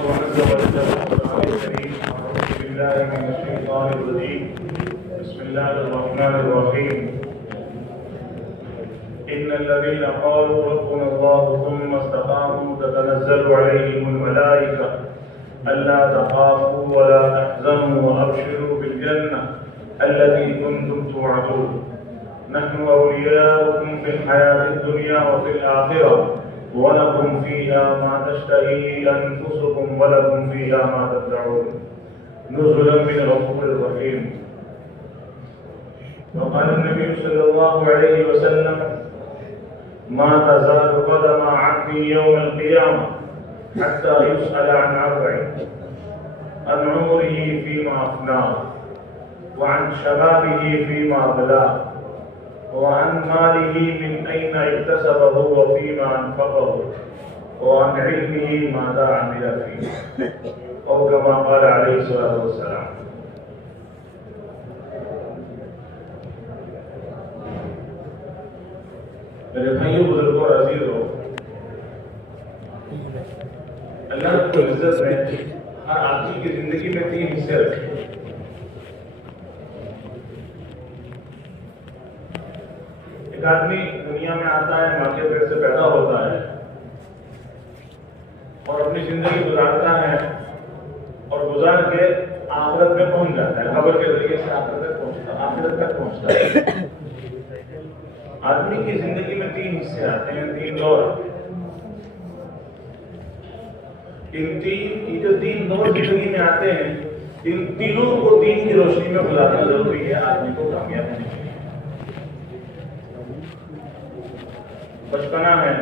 عز وجل القرآن الكريم أعوذ بالله من الشيطان الرجيم بسم الله الرحمن الرحيم إن الذين قالوا ربنا الله ثم استقاموا تتنزل عليهم الملائكة ألا تخافوا ولا تحزنوا وأبشروا بالجنة التي كنتم توعدون نحن أولياؤكم في الحياة الدنيا وفي الآخرة ولكم فيها ما تشتهي أنفسكم ولكم فيها ما تدعون نزلا من غفور رحيم. وقال النبي صلى الله عليه وسلم ما تزال قدم عبد يوم القيامة حتى يسأل عن أربع: عن عمره فيما أفناه، وعن شبابه فيما بلاه، وعن ماله من أين اكتسبه وفيما أنفقه، وعن علمه ماذا عمل فيه، أو كما قال عليه الصلاة والسلام. میرے بھائیوں بزرگوں اور عزیزوں، اللہ رب العزت نے ہر آدمی کی زندگی میں 3 حصے رکھے. ایک آدمی دنیا میں آتا ہے، ماں کے پیٹ سے پیدا ہوتا ہے اور اپنی زندگی گزارتا ہے اور گزار کے آخرت میں پہنچ جاتا ہے. قبر کے ذریعے سے آخرت تک پہنچتا ہے. آدمی کی زندگی میں 3 حصے آتے ہیں، 3 دور. یہ جو 3 دور زندگی میں آتے ہیں، ان تینوں کو دین کی روشنی میں گزارنا ضروری ہے آدمی کو کامیاب ہونے کے لیے. بچپنا ہے،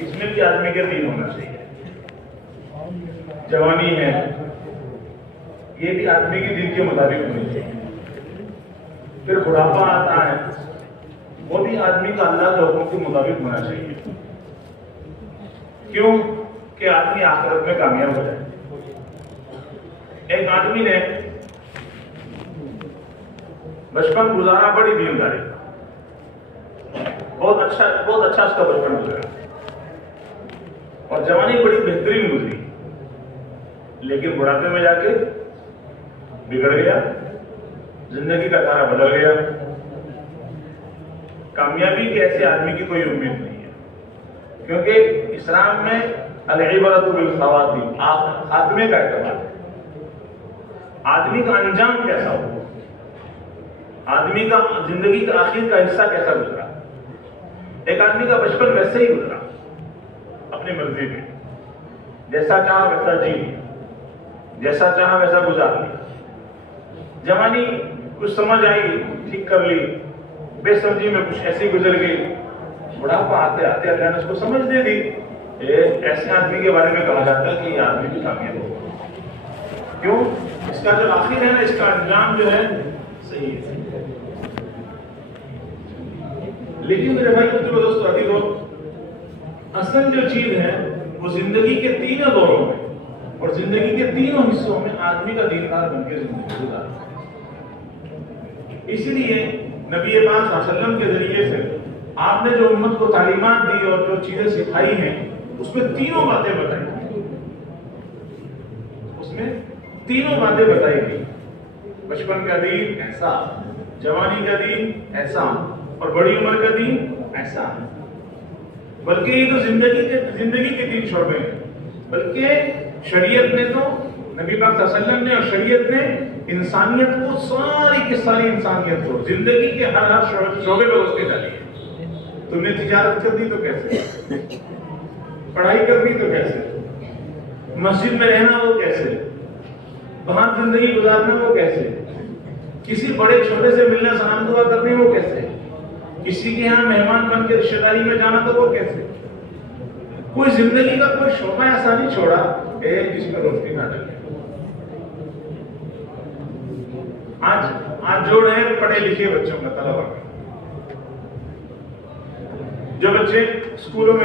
اس میں بھی آدمی کے دین ہونا چاہیے. جوانی ہے، یہ بھی آدمی کے دین کے مطابق ہونی چاہیے. پھر بڑھاپا آتا ہے، وہ بھی آدمی کا اللہ کے حکم کے مطابق ہونا چاہیے. کیوں کہ آدمی آخرت میں کامیاب ہو جائے. ایک آدمی نے بچپن گزارا بڑی دینداری، بہت اچھا اس کا بچپن گزرا اور جوانی بڑی بہترین گزری، لیکن بڑھاپے میں جا کے بگڑ گیا، زندگی کا تارا بدل گیا. کامیابی کے ایسے آدمی کی کوئی امید نہیں ہے، کیونکہ اسلام میں العبرۃ بالخواتیم، خاتمے کا اعتبار ہے. آدمی کا انجام کیسا ہو، آدمی کا زندگی کا آخر کا حصہ کیسا گزرا. ایک آدمی کا بچپن ویسے ہی گزرا، اپنی مرضی میں جیسا چاہا ویسا جی لیا، جیسا چاہا ویسا گزار لیا. جوانی کچھ سمجھ آئی ٹھیک کر لی، بے سمجھی میں کچھ ایسی گزر گئی. بڑھاپا آتے آتے اللہ نے اس کو سمجھ دے دی. ایسے آدمی کے بارے میں کہا جاتا ہے کہ یہ آدمی بھی کامیاب ہوگا. کیوں؟ اس کا جو آخر ہے نا، اس کا انجام جو ہے صحیح ہے. لیکن میرے بھائی دوستو عزیزو، اصل جو چیز ہے وہ زندگی کے 3 دوروں میں اور زندگی کے 3 حصوں میں آدمی کا دیندار بن کے زندگی گزارنا. اس لیے نبی پاک صلی اللہ علیہ وسلم کے ذریعے سے آپ نے جو امت کو تعلیمات دی اور جو چیزیں سکھائی ہیں، اس میں 3 باتیں بتائی گئی. اس میں 3 باتیں بتائی گئی: بچپن کا دین ایسا، جوانی کا دین ایسا، اور بڑی عمر کا دین ایسا. بلکہ یہ تو زندگی کے 3 شعبے ہیں. بلکہ شریعت نے تو، نبی پاک صلی اللہ علیہ وسلم نے اور شریعت نے انسانیت کو، ساری کی ساری انسانیت کو زندگی کے ہر شعبے پر روشنی ڈالی ہے. تم نے تجارت کر دی تو کیسے، پڑھائی کر دی تو کیسے، مسجد میں رہنا وہ کیسے، باہر زندگی گزارنا وہ کیسے، کسی بڑے چھوٹے سے ملنا سلام دعا کرنے وہ کیسے، کسی کے یہاں مہمان بن کے رشتہ داری میں جانا تو وہ کیسے. کوئی زندگی کا کوئی شعبہ ایسا نہیں چھوڑا جس میں روشنی نہ ڈالے. آج جو رہے پڑھے لکھے بچوں کا طلبہ کا، جو بچے اسکولوں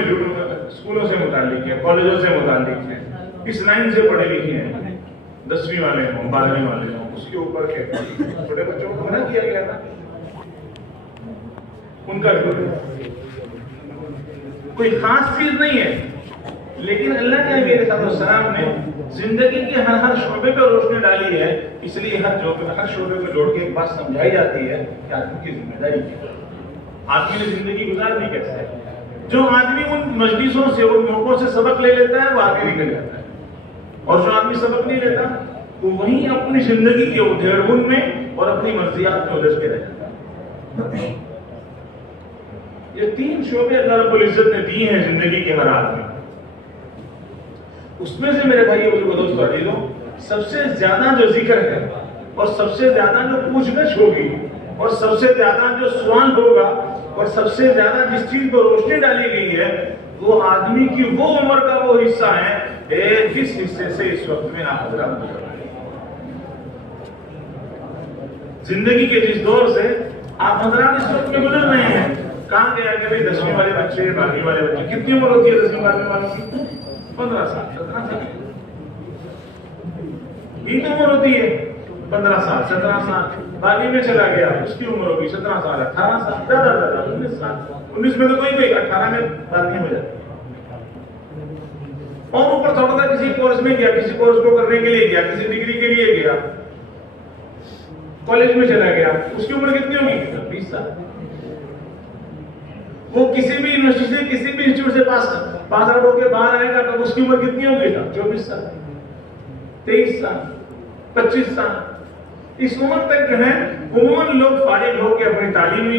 سے متعلق ہیں، کالجوں سے متعلق ہیں، اس لائن سے پڑھے لکھے ہیں، 10ویں والے ہوں، 12ویں والے ہوں، اس کے اوپر چھوٹے بچوں کو منع کیا گیا تھا. ان کا کوئی خاص چیز نہیں ہے، لیکن اللہ کے نبی علیہ السلام نے زندگی کے ہر شعبے پہ روشنی ڈالی ہے، اس لیے ہر شعبے کو جوڑ کے ایک بات سمجھائی جاتی ہے کہ آدمی کی ذمہ داری کیا ہے، آدمی نے زندگی گزارنی کیسے ہے۔ جو آدمی ان مجلسوں سے ان موقعوں سے سبق لے لیتا ہے وہ آگے نکل جاتا ہے، اور جو آدمی سبق نہیں لیتا وہ وہیں اپنی زندگی کے ادھیڑ-بن میں اور اپنی مرضیات میں الجھ کے رہ جاتا ہے۔ یہ 3 شعبے اللہ رب العزت نے دی ہیں زندگی کے ہر آدمی، اس میں سے میرے بھائی اور دوستو عزیزو سب سے زیادہ جو ذکر ہے اور سب سے زیادہ جو پوچھ گچھ ہوگی اور سب سے زیادہ جو سوال ہوگا اور سب سے زیادہ جس چیز پر روشنی ڈالی گئی ہے وہ آدمی کی وہ عمر کا وہ حصہ ہے جس حصے سے اس وقت میں آپ گزر رہے ہیں۔ زندگی کے جس دور سے آپ حضرات اس وقت میں گزر رہے ہیں، کہاں گیا کہ 10ویں والے بچے، 12ویں والے بچے، کتنی عمر ہوتی ہے 10ویں 12ویں والوں کی؟ 15 سال 17 سال یہ تو عمر ہوتی ہے، 15 سال 17 سال 12ویں میں چلا گیا اس کی عمر ہوگی 17 سال 18 سال زیادہ 19 سال 19 میں تو کوئی بھی 18 میں 12ویں ہو جاتی ہے، اور اوپر تھوڑا سا کسی کورس میں گیا، کسی کورس کو کرنے کے لیے گیا، کسی ڈگری کے لیے گیا، کالج میں چلا گیا، اس کی عمر کتنی ہوگی؟ 20 سال۔ وہ کسی بھی یونیورسٹی سے کسی بھی انسٹیٹیوٹ سے پاس آؤٹ ہو کے باہر آئے گا تو اس کی عمر کتنی ہوگی؟ 24 سال 23 سال 25 سال۔ اس عمر تک جو ہے عموماً لوگ فارغ ہو کے اپنی تعلیمی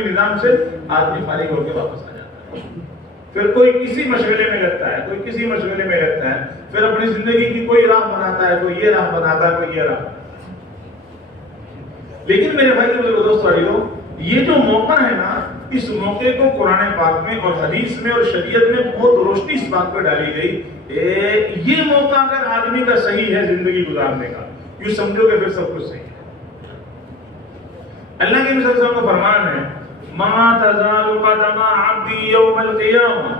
نظام سے آدمی فارغ ہو کے واپس آ جاتا ہے، پھر کوئی کسی مشغلے میں لگتا ہے، کوئی کسی مشغلے میں لگتا ہے، پھر اپنی زندگی کی کوئی راہ بناتا ہے، کوئی یہ راہ بناتا ہے، کوئی یہ راہ۔ لیکن میرے بھائی اور دوستو یہ جو موقع ہے نا، اس موقع کو قرآن پاک میں اور حدیث میں اور شریعت میں بہت روشنی اس بات پر ڈالی گئی، یہ موقع اگر آدمی کا صحیح ہے زندگی گزارنے کا، یوں سمجھو کہ پھر سب کچھ صحیح ہے۔ اللہ کے نبی صلی اللہ علیہ وسلم کا فرمان ہے ما تزال قدم عبدی یوم القیامہ،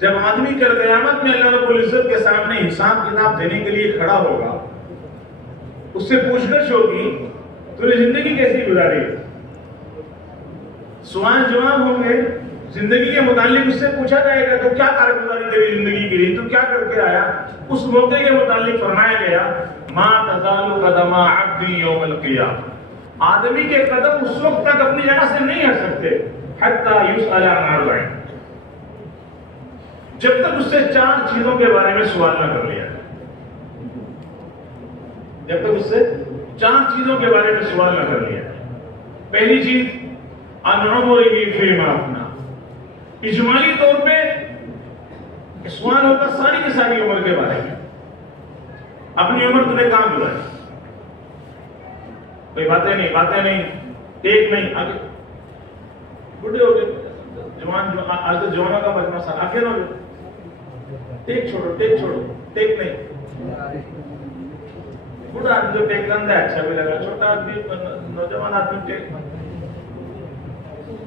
جب آدمی کل قیامت میں اللہ رب العزت کے سامنے حساب کتاب دینے کے لیے کھڑا ہوگا، اس سے پوچھ گچھ ہوگی تو نے زندگی کیسی گزاری ہے، سوال جواب ہوں گے، زندگی کے متعلق اس سے پوچھا جائے گا تو کیا کارگزاری تیری زندگی کے لیے، تو کیا کر کے آیا، اس موقع کے متعلق فرمایا گیا ما تزال قدم عبدی یوم القیامہ، آدمی کے قدم اس وقت تک اپنی جگہ سے نہیں ہٹ سکتے حتی یسأل عن اربع، جب تک اس سے 4 چیزوں کے بارے میں سوال نہ کر لیا جائے، جب تک اس سے 4 چیزوں کے بارے میں سوال نہ کر لیا جائے۔ پہلی چیز عن عمرہ فیما افنی، اجمالی طور پہ سوال ہوگا ساری کی ساری عمر کے بارے میں، اپنی عمر تمہیں کہاں گزاری، کوئی باتیں نہیں ایک نہیں، آگے بڑھے ہو گئے، جوان آج تو جوانوں کا مجمع سال آخر ہو گئے، ٹیک چھوڑو ٹیک نہیں، بڑھا آدمی جو ٹیک کرتا ہے اچھا بھی لگا، چھوٹا آدمی نوجوان آدمی ٹیک،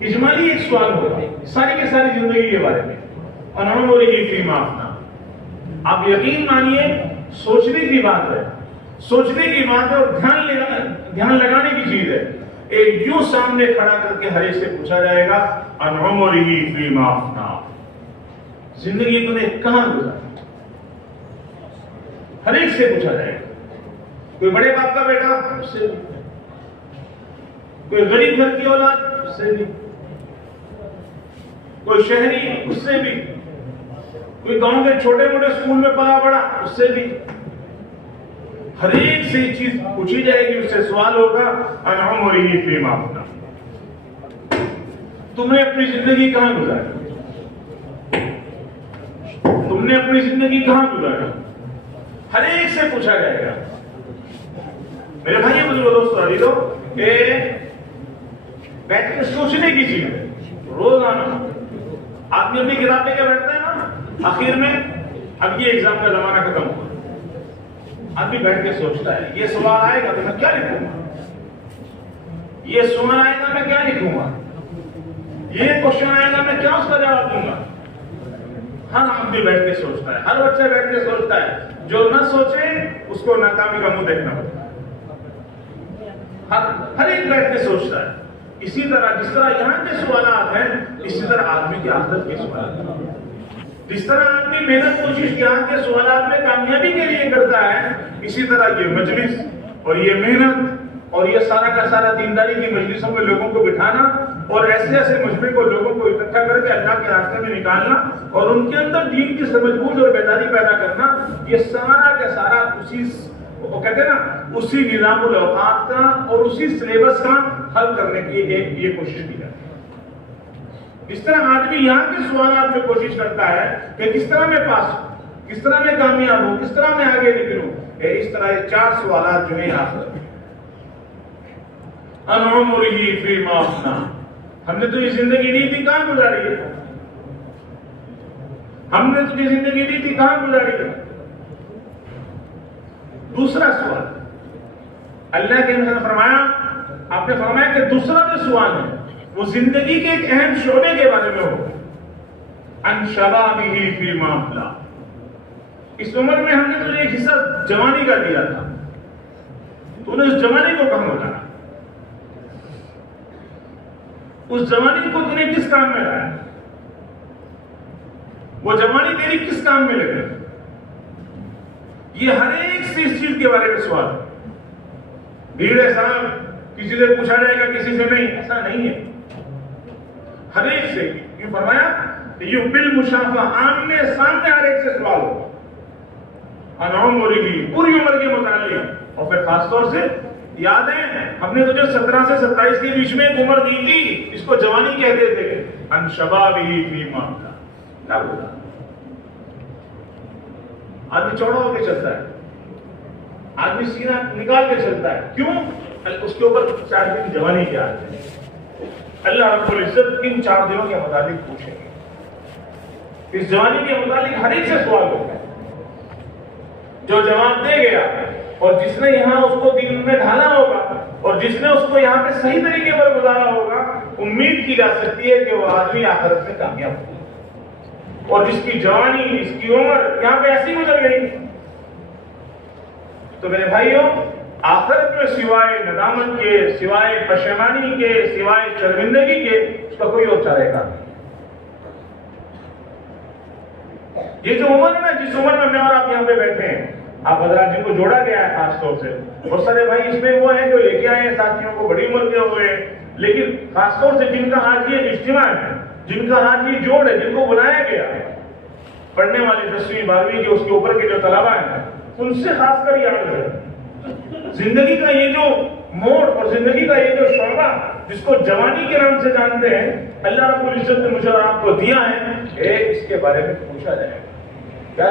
اجمالی ایک سوال ہوگا ساری کی ساری زندگی کے بارے میں، اور عمرہ فیما افنی، آپ یقین مانیے سوچنے کی بات ہے، اور دھیان لگانے کی چیز ہے، ایک یوں سامنے کھڑا کر کے ہر ایک سے پوچھا جائے گا عن عمرہ فیما افنی، زندگی تم نے کہاں گزاری، ہر ایک سے پوچھا جائے گا، کوئی بڑے باپ کا بیٹا اس سے بھی، کوئی غریب گھر کی اولاد اس سے بھی، کوئی شہری اس سے بھی، کوئی گاؤں کے چھوٹے موٹے اسکول میں پلا بڑا اس سے بھی، ہر ایک سے یہ چیز پوچھی جائے گی، اس سے سوال ہوگا عن عمرہ فیما افنی، تم نے اپنی زندگی کہاں گزاری، ہر ایک سے پوچھا جائے گا۔ میرے بھائی بزرگوں دوستو عزیزو، بیٹھ کے سوچنے کی چیز ہے، روزانہ آدمی اپنی کتاب لے کے بیٹھتا ہے نا، آخر میں اب یہ ایگزام کا زمانہ ختم ہوا، آدمی بیٹھ کے سوچتا ہے یہ سوال آئے گا تو میں کیا لکھوں گا، یہ سوال آئے گا میں کیا لکھوں گا، یہ کوشچن آئے گا میں کیا اس کا جواب دوں گا، ہر آدمی بیٹھ کے سوچتا ہے، ہر بچہ بیٹھ کے سوچتا ہے، جو نہ سوچے اس کو ناکامی کا منہ دیکھنا ہوتا ہے، ہر ایک بیٹھ کے سوچتا ہے۔ اسی طرح جس طرح یہاں کے سوالات ہیں اسی طرح آدمی کی آخرت کے سوالات ہیں۔ جس طرح آدمی محنت کوشش یہاں کے سوالات میں کامیابی کے لیے کرتا ہے، اسی طرح یہ مجلس اور یہ محنت اور یہ سارا کا سارا دینداری کی مجلسوں میں لوگوں کو بٹھانا اور ایسے ایسے مجمع کو لوگوں کو اکٹھا کر کے اللہ کے راستے میں نکالنا اور ان کے اندر دین کی سمجھ بوجھ اور بیداری پیدا کرنا، یہ سارا کا سارا اسی وہ کہتے ہیں نا اسی نظام الاوقات کا اور اسی سلیبس کا حل کرنے کی یہ کوشش کی جاتی ہے۔ اس طرح آدمی یہاں کے سوالات میں کوشش کرتا ہے کہ کس طرح میں پاس ہوں، کس طرح میں کامیاب ہوں، کس طرح میں آگے نکلوں، اس طرح یہ 4 سوالات جو ہیں آخر ان عمرہ فیما افنا، ہم نے تو یہ زندگی دی تھی کہاں گزاری ہے، ہم نے تو یہ زندگی دی تھی کہاں گزاری ہے۔ دوسرا سوال اللہ کے نبی نے فرمایا، آپ نے فرمایا کہ دوسرا جو سوال ہے وہ زندگی کے ایک اہم شعبے کے بارے میں ہو، ان شبابہ فیما افنا، اس عمر میں ہم نے تجھے ایک حصہ جوانی کا دیا تھا، تو نے اس جوانی کو کہاں لگایا، اس جوانی کو تُو نے کس کام میں لایا، وہ جوانی تیری کس کام میں لگے۔ یہ ہر ایک سے اس چیز کے بارے میں سوال ہے۔ بھیڑ ہے صاحب، کسی سے پوچھا جائے گا کسی سے نہیں، ایسا نہیں ہے، ہر ایک سے یہ فرمایا یہ بالمشافہ آمنے سامنے ہر ایک سے سوال ہوگا، ان عمرہ پوری عمر کے متعلق، اور پھر خاص طور سے یاد ہے ہم نے تجھے 17 سے 27 کے بیچ میں ایک عمر دی تھی، اس کو جوانی کہتے تھے، ان شبابہ فیما افنا، کیا بولا؟ آدمی چوڑا ہو کے چلتا ہے، آدمی سینہ نکال کے چلتا ہے، کیوں؟ اس کے اوپر 4 دن کی جوانی کیا ہے۔ اللہ رب العزت ان 4 دنوں کے متعلق پوچھیں گے، اس جوانی کے متعلق ہر ایک سے سوال ہوگا، جو جواب دے گیا اور جس نے یہاں اس کو دین میں ڈھالا ہوگا اور جس نے اس کو یہاں پہ صحیح طریقے پر گزارا ہوگا، امید کی جا سکتی ہے کہ وہ آدمی آخرت میں کامیاب ہوگا۔ اور جس کی جوانی، اس کی عمر یہاں پہ ایسی گزر گئی، تو میرے بھائیوں آخرت میں سوائے ندامت کے، سوائے پشیمانی کے، سوائے شرمندگی کے اس کا کوئی اور چارہ کار نہیں۔ یہ جو عمر ہے نا، جس عمر میں میں اور آپ یہاں پہ بیٹھے ہیں، آپ حضرات جن کو جوڑا گیا ہے خاص طور سے، بہت سارے بھائی اس میں وہ ہیں جو لے کے آئے ہیں ساتھیوں کو بڑی عمر کے ہوئے، لیکن خاص طور سے جن کا آج یہ اجتماع ہے، جن کا آج یہ جوڑ ہے، جن کو بلایا گیا ہے، پڑھنے والے 10ویں 12ویں کے اس کے اوپر کے جو طلبہ ہیں، ان سے خاص کر یاد ہے زندگی کا یہ جو موڑ اور زندگی کا یہ جو شعبہ جس کو جوانی کے نام سے جانتے ہیں، اللہ رب العزت نے مجھے اور آپ کو دیا ہے، اس کے بارے میں پوچھا جائے گا، کیا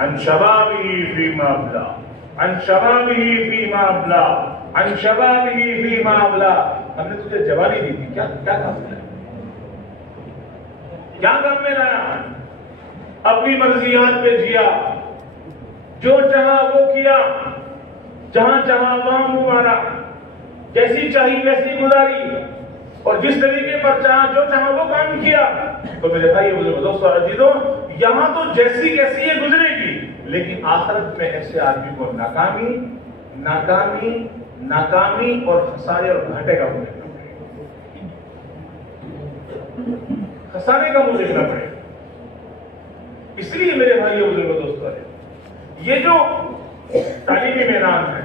ان شبابہ فیما افنا، ان شبابہ فیما افنا، ان شبابہ فیما افنا، ہم نے تجھے جوانی دی تھی، کیا کام میں کیا کام میں لایا؟ اپنی مرضیات پہ جیا، جو چاہا وہ کیا، جہاں چاہا وہاں منہ مارا، جیسی چاہی ویسی گزاری، اور جس طریقے پر چاہا جو چاہا وہ کام کیا۔ تو میرے بھائی دوستو عزیزو، یہاں تو جیسی کیسی یہ گزرے گی، لیکن آخرت میں ایسے آدمی کو ناکامی ناکامی ناکامی اور خسارے اور گھاٹے کا منہ دیکھنا پڑے گا، خسارے کا منہ دیکھنا پڑے گا۔ اس لیے میرے بھائیو بزرگوں دوستو، یہ جو تعلیمی میدان ہے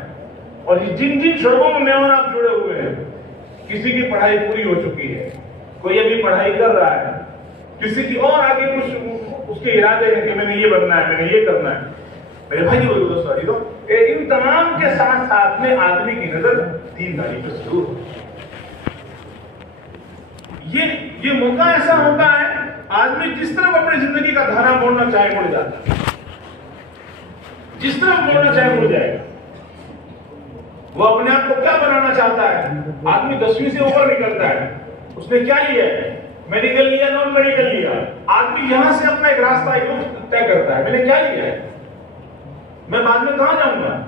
اور جن جن شعبوں میں اور آپ جڑے ہوئے ہیں، کسی کی پڑھائی پوری ہو چکی ہے، کوئی ابھی پڑھائی کر رہا ہے، کسی کی اور آگے کچھ اس کے ارادے ہیں کہ میں نے یہ بننا ہے، میں نے یہ کرنا ہے۔ میرے بھائی بزرگوں دوستو، ان تمام کے ساتھ ساتھ میں آدمی کی نظر دینداری پہ ضرور ہو۔ یہ موقع ایسا ہوتا ہے، آدمی جس طرف اپنی زندگی کا دھارا موڑنا چاہے مڑ جاتا ہے، جس طرف موڑنا چاہے مڑ جائے گا۔ وہ اپنے آپ کو کیا بنانا چاہتا ہے؟ آدمی 10ویں سے اوپر نکلتا ہے، اس نے کیا لیا ہے؟ میڈیکل لیا، نان میڈیکل لیا۔ آدمی یہاں سے اپنا ایک راستہ ایک رخ طے کرتا ہے، میں نے کیا لیا ہے، میں بعد میں کہاں جاؤں گا،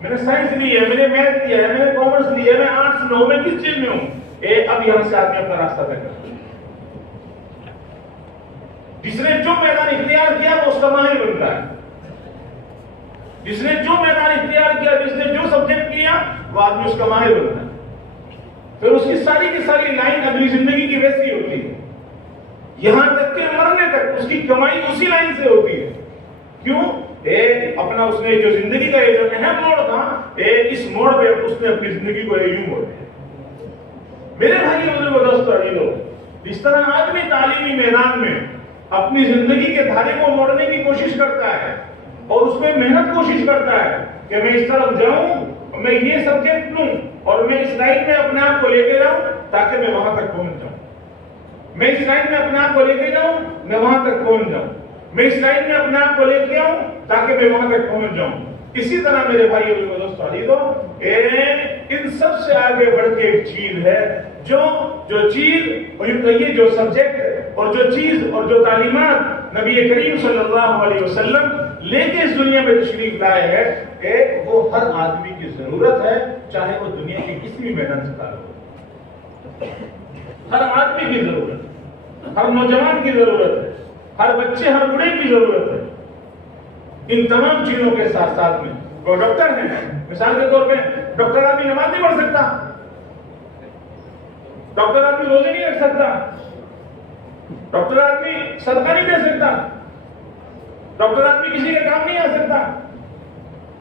میں نے سائنس لی ہے، میں نے میتھ لیا ہے، میں نے کامرس لی ہے، میں آرٹس میں ہوں، میں کس چیز میں ہوں۔ اب یہاں سے آدمی اپنا راستہ طے کرتا ہے۔ جس نے جو میدان اختیار کیا وہ اس کا ماہر بنتا ہے، جس نے جو میدان اختیار کیا، جس نے جو سبجیکٹ لیا، وہ آدمی اس کا ماہر بنتا ہے۔ پھر اس کی ساری کی ساری لائن اگلی زندگی کی ویسی ہوتی ہے۔ یہاں تک کہ مرنے تک اس کی کمائی اسی لائن سے ہوتی ہے. کیوں؟ اپنا اس نے جو زندگی کا جو اہم موڑ تھا، اس موڑ پہ اس نے اپنی زندگی کو یوں موڑ دیا. میرے بھائی اور دوستو عزیزو، جس طرح آدمی تعلیمی میدان میں اپنی زندگی کے دھارے کو موڑنے کی کوشش کرتا ہے اور اس میں محنت کوشش کرتا ہے کہ میں اس طرف جاؤں، میں یہ سبجیکٹ لوں اور میں اس لائن میں اپنے آپ کو لے کے جاؤں تاکہ میں وہاں تک پہنچ جاؤں، میں اس لائن میں اپنے آپ کو لے کے جاؤں، میں وہاں تک پہنچ جاؤں، میں اس لائن میں اپنے آپ کو لے کے آؤں تاکہ میں وہاں تک پہنچ جاؤں. اسی طرح میرے بھائی اور دوستو عزیزو، ان سب سے آگے بڑھ کے ایک چیز ہے جو چیز اور یوں کہیے جو سبجیکٹ اور جو چیز اور جو تعلیمات نبی کریم صلی اللہ علیہ وسلم لے کے اس دنیا میں تشریف لائے ہیں کہ وہ ہر آدمی کی ضرورت ہے، چاہے وہ دنیا کے کسی بھی میدان سے تعلق ہو. ہر آدمی کی ضرورت ہے، ہر نوجوان کی ضرورت ہے، ہر بچے ہر بڑے کی ضرورت ہے. ان تمام چیزوں کے ساتھ ساتھ میں وہ ڈاکٹر ہیں، مثال کے طور پہ ڈاکٹر آدمی نماز نہیں پڑھ سکتا، ڈاکٹر آدمی روزے نہیں رکھ سکتا، ڈاکٹر آدمی صدقہ نہیں دے سکتا، ڈاکٹر آدمی کسی کا کام نہیں آ سکتا،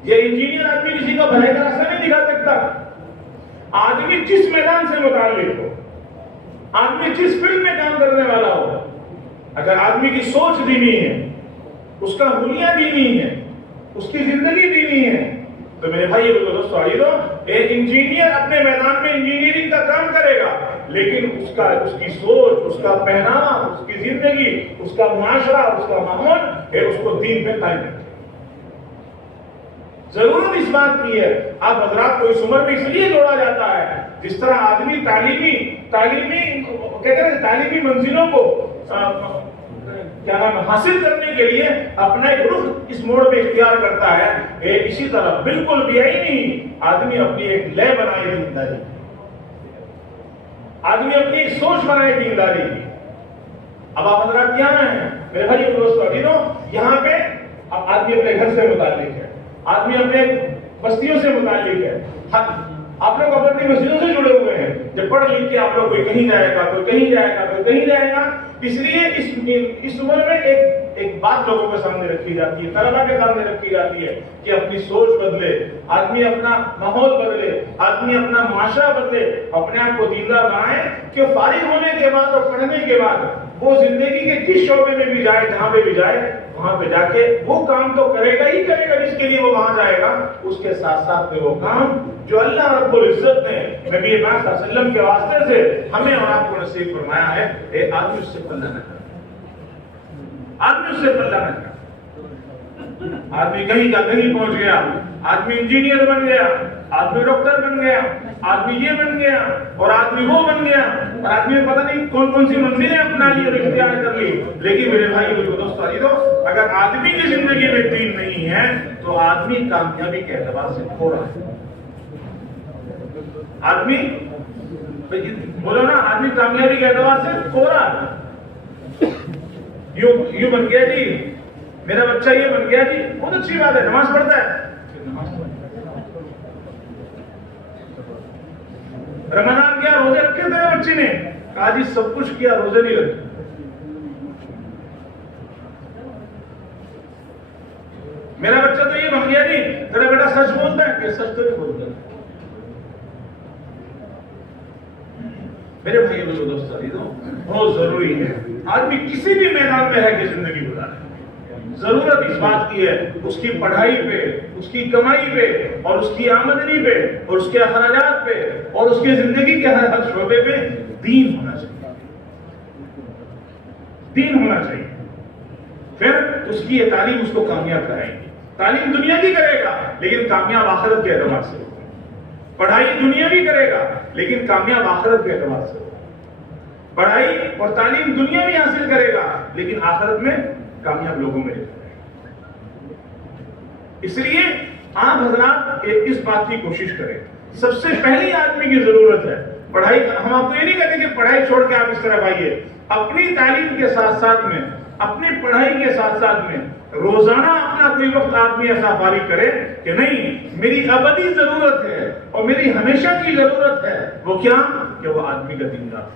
یہ انجینئر آدمی کسی کا بھلائی کا راستہ نہیں دکھا سکتا. آدمی جس میدان سے متعلق ہو، آدمی جس فیلڈ میں کام کرنے والا ہو، اگر آدمی کی سوچ دینی ہے، اس کا حلیہ دینی ہے، اس کی زندگی دینی ہے، تو میرے بھائی اور دوستو عزیزو، ایک انجینئر اپنے میدان میں انجینئرنگ کا کام کرے گا، لیکن اس کی سوچ، اس کا پہناوا، اس کی زندگی، اس کا معاشرہ، اس کا ماحول اس کو دین پہ قائم رکھے. ضرورت اس بات کی ہے. آپ حضرات کو اس عمر میں اس لیے جوڑا جاتا ہے جس طرح آدمی تعلیمی منزلوں کو حاصل کرنے کے لیے اپنا ایک رخ اس موڑ پہ اختیار کرتا ہے، اسی طرح بالکل بھی نہیں آدمی اپنی ایک لے بنائے دینداری، آدمی اپنی ایک سوچ بنائے دینداری. اب آپ حضرات کیا ہیں میرے بھائی دوستو عزیزو، یہاں پہ اب آدمی اپنے گھر سے متعلق ہے، آدمی اپنے بستیوں سے متعلق ہے، آپ لوگ اپنی مسجدوں سے جڑے ہوئے ہیں. جب پڑھ لکھ کے آپ لوگ کوئی کہیں جائے گا، کوئی کہیں جائے گا، کوئی کہیں جائے گا. اس لیے اس عمر میں ایک بات لوگوں کے سامنے رکھی جاتی ہے، طلبہ کے سامنے رکھی جاتی ہے کہ اپنی سوچ بدلے، آدمی اپنا ماحول بدلے، آدمی اپنا معاشرہ بدلے، اپنے آپ کو دیندار بنائے کہ فارغ ہونے کے بعد اور پڑھنے کے بعد وہ زندگی کے جس شعبے میں بھی جائے، جہاں پہ بھی جائے، وہاں پہ جا کے وہ کام تو کرے گا ہی کرے گا جس کے لیے وہ وہاں جائے گا. اس کے ساتھ ساتھ میں وہ کام جو اللہ رب العزت نے نبی پاک صلی اللہ علیہ وسلم کے واسطے سے ہمیں اور آپ کو نصیب فرمایا ہے، ایک آدمی اس سے پلہ نہ کرے، آدمی اس سے پلہ نہ کرے. آدمی کہیں کا کہیں پہنچ گیا، آدمی انجینئر بن گیا، آدمی ڈاکٹر بن گیا، آدمی یہ بن گیا اور آدمی وہ بن گیا، اور آدمی نے پتہ نہیں کون کون سی منزلیں اپنا لی اور اختیار کر لی. لیکن میرے بھائی اور دوستو عزیزو، اگر آدمی کی زندگی میں دین نہیں ہے تو آدمی کامیابی کے اعتبار سے کھوڑا ہے. آدمی بولو نا، آدمی کامیابی کے اعتبار سے کھوڑا ہے. یوں بن گیا جی، میرا بچہ یہ بن گیا جی، بہت اچھی بات ہے، نماز پڑھتا ہے، رمضان کیا روزے رکھے تھے بچے نے، کہا جی سب کچھ کیا، روزے نہیں رکھے. میرا بچہ تو یہ بن گیا جی، تیرا بیٹا سچ بولتا ہے کہ سچ تو نہیں بولتا. میرے بھائی اور دوستو عزیزو، بہت ضروری ہے آدمی کسی بھی میدان میں رہ کے زندگی گزارے. ضرورت اس بات کی ہے اس کی پڑھائی پہ، اس کی کمائی پہ اور اس کی آمدنی پہ اور اس کے اخراجات پہ اور اس کی زندگی کے ہر شعبے پہ دین ہونا چاہیے، دین ہونا چاہیے. پھر اس کی یہ تعلیم اس کو کامیاب کرائے گی. تعلیم دنیا کی کرے گا لیکن کامیاب آخرت کے اعتبار سے ہوگا. پڑھائی دنیا بھی کرے گا لیکن کامیاب آخرت کے اعتبار سے ہوگا. پڑھائی اور تعلیم دنیا بھی حاصل کرے گا لیکن آخرت میں کامیاب لوگوں میں رہے گا. اس لیے آپ حضرات اس بات کی کوشش کریں، سب سے پہلی آدمی کی ضرورت ہے پڑھائی. ہم آپ کو یہ نہیں کہتے کہ پڑھائی چھوڑ کے آپ اس طرح آئیے. اپنی تعلیم کے ساتھ ساتھ میں، اپنی پڑھائی کے ساتھ ساتھ میں روزانہ اپنا کوئی وقت آدمی ایسا فارغ کرے کہ نہیں، میری ابدی ضرورت ہے اور میری ہمیشہ کی ضرورت ہے. وہ کیا؟ کہ وہ آدمی کا دیندار.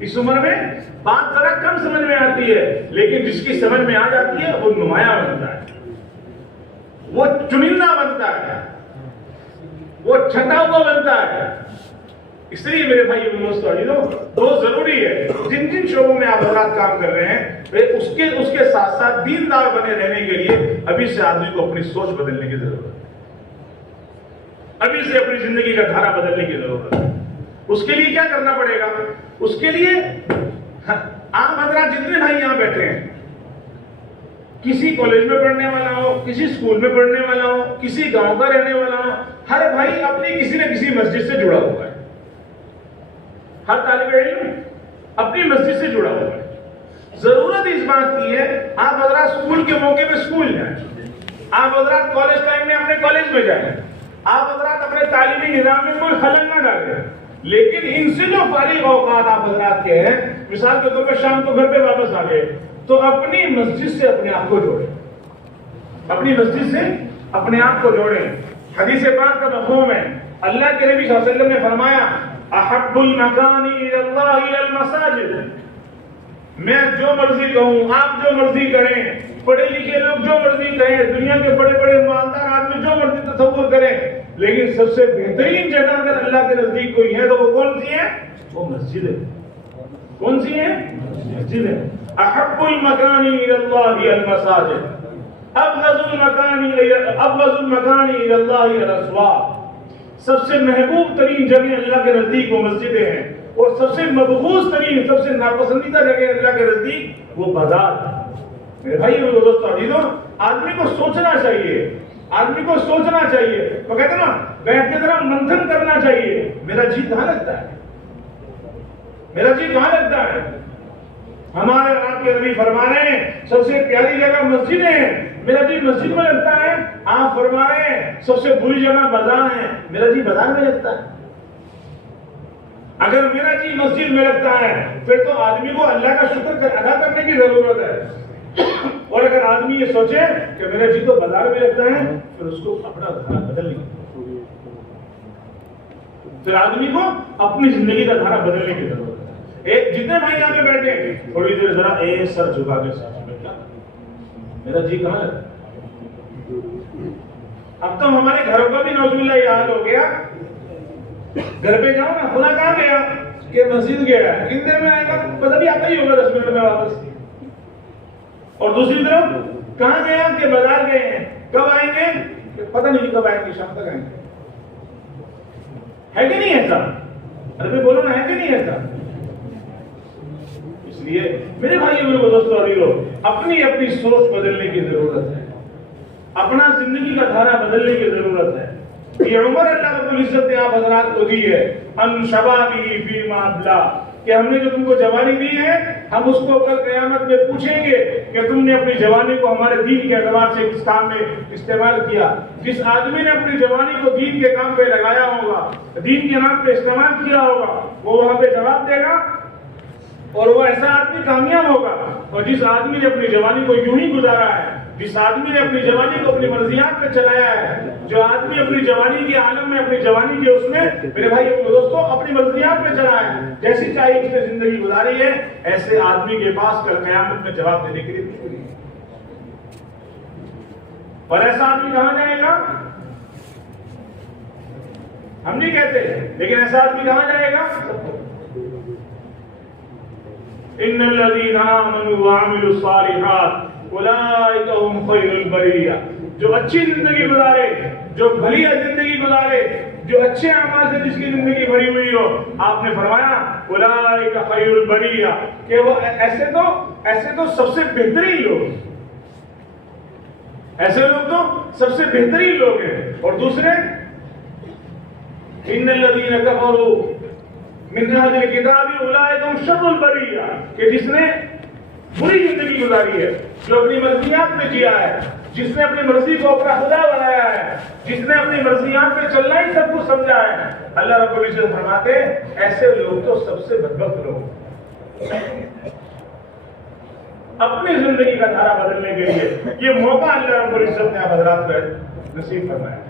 اس عمر میں بات ذرا کم سمجھ میں آتی ہے، لیکن جس کی سمجھ میں آ جاتی ہے وہ نمایاں بنتا ہے، وہ چنندہ بنتا ہے، وہ چھٹا ہوا بنتا ہے۔ اس لیے میرے بھائی بہت ضروری ہے جن جن شعبوں میں آپ حضرات کام کر رہے ہیں اس کے ساتھ ساتھ دیندار بنے رہنے کے لیے ابھی سے آدمی کو اپنی سوچ بدلنے کی ضرورت ہے، ابھی سے اپنی زندگی کا دھارا بدلنے کی ضرورت ہے۔ اس کے لیے کیا کرنا پڑے گا؟ اس کے لیے آپ حضرات جتنے بھائی یہاں بیٹھے ہیں، کسی کالج میں پڑھنے والا ہو، کسی اسکول میں پڑھنے والا ہو، کسی گاؤں کا رہنے والا ہو، ہر بھائی اپنی کسی نہ کسی مسجد سے جڑا ہوا ہے، ہر طالب علم اپنی مسجد سے جڑا ہوا ہے۔ ضرورت اس بات کی ہے آپ حضرات اسکول کے موقع پہ اسکول جائیں، آپ حضرات کالج ٹائم میں اپنے کالج میں جائیں، آپ حضرات اپنے تعلیمی نظام میں کوئی خلل نہ ڈالیں، لیکن ان سے جو فارغ اوقات آپ حضرات کے ہیں، مثال کے طور پہ شام کو گھر پہ واپس آ گئے تو اپنی مسجد سے اپنے آپ کو جوڑیں، اپنی مسجد سے اپنے آپ کو جوڑیں۔ حدیث پاک کا مفہوم ہے، اللہ کے نبی صلی اللہ علیہ وسلم نے فرمایا احب المکان الی اللہ المساجد، میں جو مرضی کہوں، آپ جو مرضی کریں، پڑھے لکھے لوگ جو مرضی کہیں، دنیا کے بڑے بڑے مالدار آدمی جو مرضی تصور کریں، لیکن سب سے بہترین جگہ اگر اللہ کے نزدیک کوئی ہے تو وہ کون سی ہے؟ وہ مسجد ہے۔ کون سی ہے؟ مسجد ہے۔ احب المکان الی اللہ المساجد، ابغض المکان الی اللہ الاسواق، سب سے محبوب ترین جگہ اللہ کے نزدیک وہ مسجدیں ہیں، اور سب سے مبغوض ترین، سب سے ناپسندیدہ جگہ اللہ کے نزدیک وہ بازار۔ میرے بھائی اور دوستو عزیزو، آدمی کو سوچنا چاہیے، آدمی کو سوچنا چاہیے، وہ کہتے ہیں نا بیٹھ کے ذرا منتھن کرنا چاہیے، میرا جی کہاں لگتا ہے، میرا جی کہاں لگتا ہے؟ ہمارے آپ کے نبی فرما رہے ہیں سب سے پیاری جگہ مسجدیں ہیں، میرا جی مسجد میں لگتا ہے۔ آپ فرما رہے ہیں سب سے بری جگہ بازار ہے، میرا جی بازار میں لگتا ہے۔ اگر میرا جی مسجد میں لگتا ہے پھر تو آدمی کو اللہ کا شکر ادا کرنے کی ضرورت ہے، اور اگر آدمی یہ سوچے کہ میرا جی تو بازار میں لگتا ہے پھر اس کو اپنا دھارا بدلنے کی، پھر آدمی کو اپنی زندگی کا دھارا بدلنے کی ضرورت ہے۔ جتنے بھائی یہاں پہ بیٹھے ہیں تھوڑی دیر ذرا سر جھکا کے ساتھ میں، کیا میرا جی کہاں ہے؟ اب تو ہمارے گھروں کا بھی نعوذ باللہ یہ حال ہو گیا، گھر پہ جاؤ نا، خدا کہاں گیا کہ مسجد گیا ہے، کتنی دیر میں آئے گا پتہ بھی آتا ہی ہوگا 10 منٹ میں واپس، اور دوسری طرف کہاں گیا کہ بازار گئے ہیں، کب آئیں گے پتہ نہیں کب آئیں گے، شام تک آئیں گے، ہے کہ نہیں ایسا؟ ارے بولو نا، ہے کہ نہیں ایسا؟ اس لیے میرے بھائی میرے دوستو عزیزو، اپنی اپنی سوچ بدلنے کی ضرورت ہے، اپنا زندگی کا دھارا بدلنے کی ضرورت ہے۔ یہ عمر اللہ رب العزت نے آپ حضرات کو دی ہے، ان شبابی فیما ابلا، کہ ہم نے جو تم کو جوانی دی ہے ہم اس کو کل قیامت میں پوچھیں گے کہ تم نے اپنی جوانی کو ہمارے دین کے اعتبار سے کس کام میں استعمال کیا۔ جس آدمی نے اپنی جوانی کو دین کے کام پہ لگایا ہوگا، دین کے نام پہ استعمال کیا ہوگا، وہ وہاں پہ جواب دے گا، اور وہ ایسا آدمی کامیاب ہوگا۔ اور جس آدمی نے اپنی جوانی کو یوں ہی گزارا ہے، جس آدمی نے اپنی جوانی کو اپنی مرضیات پہ چلایا ہے، جو آدمی اپنی جوانی کے عالم میں، اپنی جوانی کے اس میں میرے بھائی اور دوستوں اپنی مرضیات پہ چلا ہے، جیسی چاہیے اس نے زندگی گزاری ہے، ایسے آدمی کے پاس کل قیامت میں جواب دینے کے لیے کچھ نہیں۔ اور ایسا آدمی کہاں جائے گا؟ ہم نہیں کہتے، لیکن ایسا آدمی کہاں جائے گا؟ ان الذين امنوا وعملوا الصالحات اولئک هم خیر البریہ، جو اچھی زندگی گزارے، جو بھلی زندگی گزارے، جو اچھے اعمال سے جس کی زندگی بھری ہوئی ہو، آپ نے فرمایا اولئک خیر البریہ، کہ وہ ایسے تو سب سے بہترین لوگ ہیں، ایسے لوگ تو سب سے بہترین لوگ ہیں۔ اور دوسرے ان الذين كفروا من اہل الکتاب اولئک هم شر البریہ، کہ جس نے بری زندگی گزاری ہے، جو اپنی مرضیات میں جیا ہے، جس نے اپنی مرضی کو اپنا خدا بنایا ہے، جس نے اپنی مرضیات پہ چلنا ہی سب کچھ سمجھا ہے، اللہ رب العزت فرماتے ایسے لوگ تو سب سے بدبخت لوگ۔ اپنی زندگی کا دھارا بدلنے کے لیے یہ موقع اللہ رب العزت نے آپ حضرات کو نصیب فرمایا۔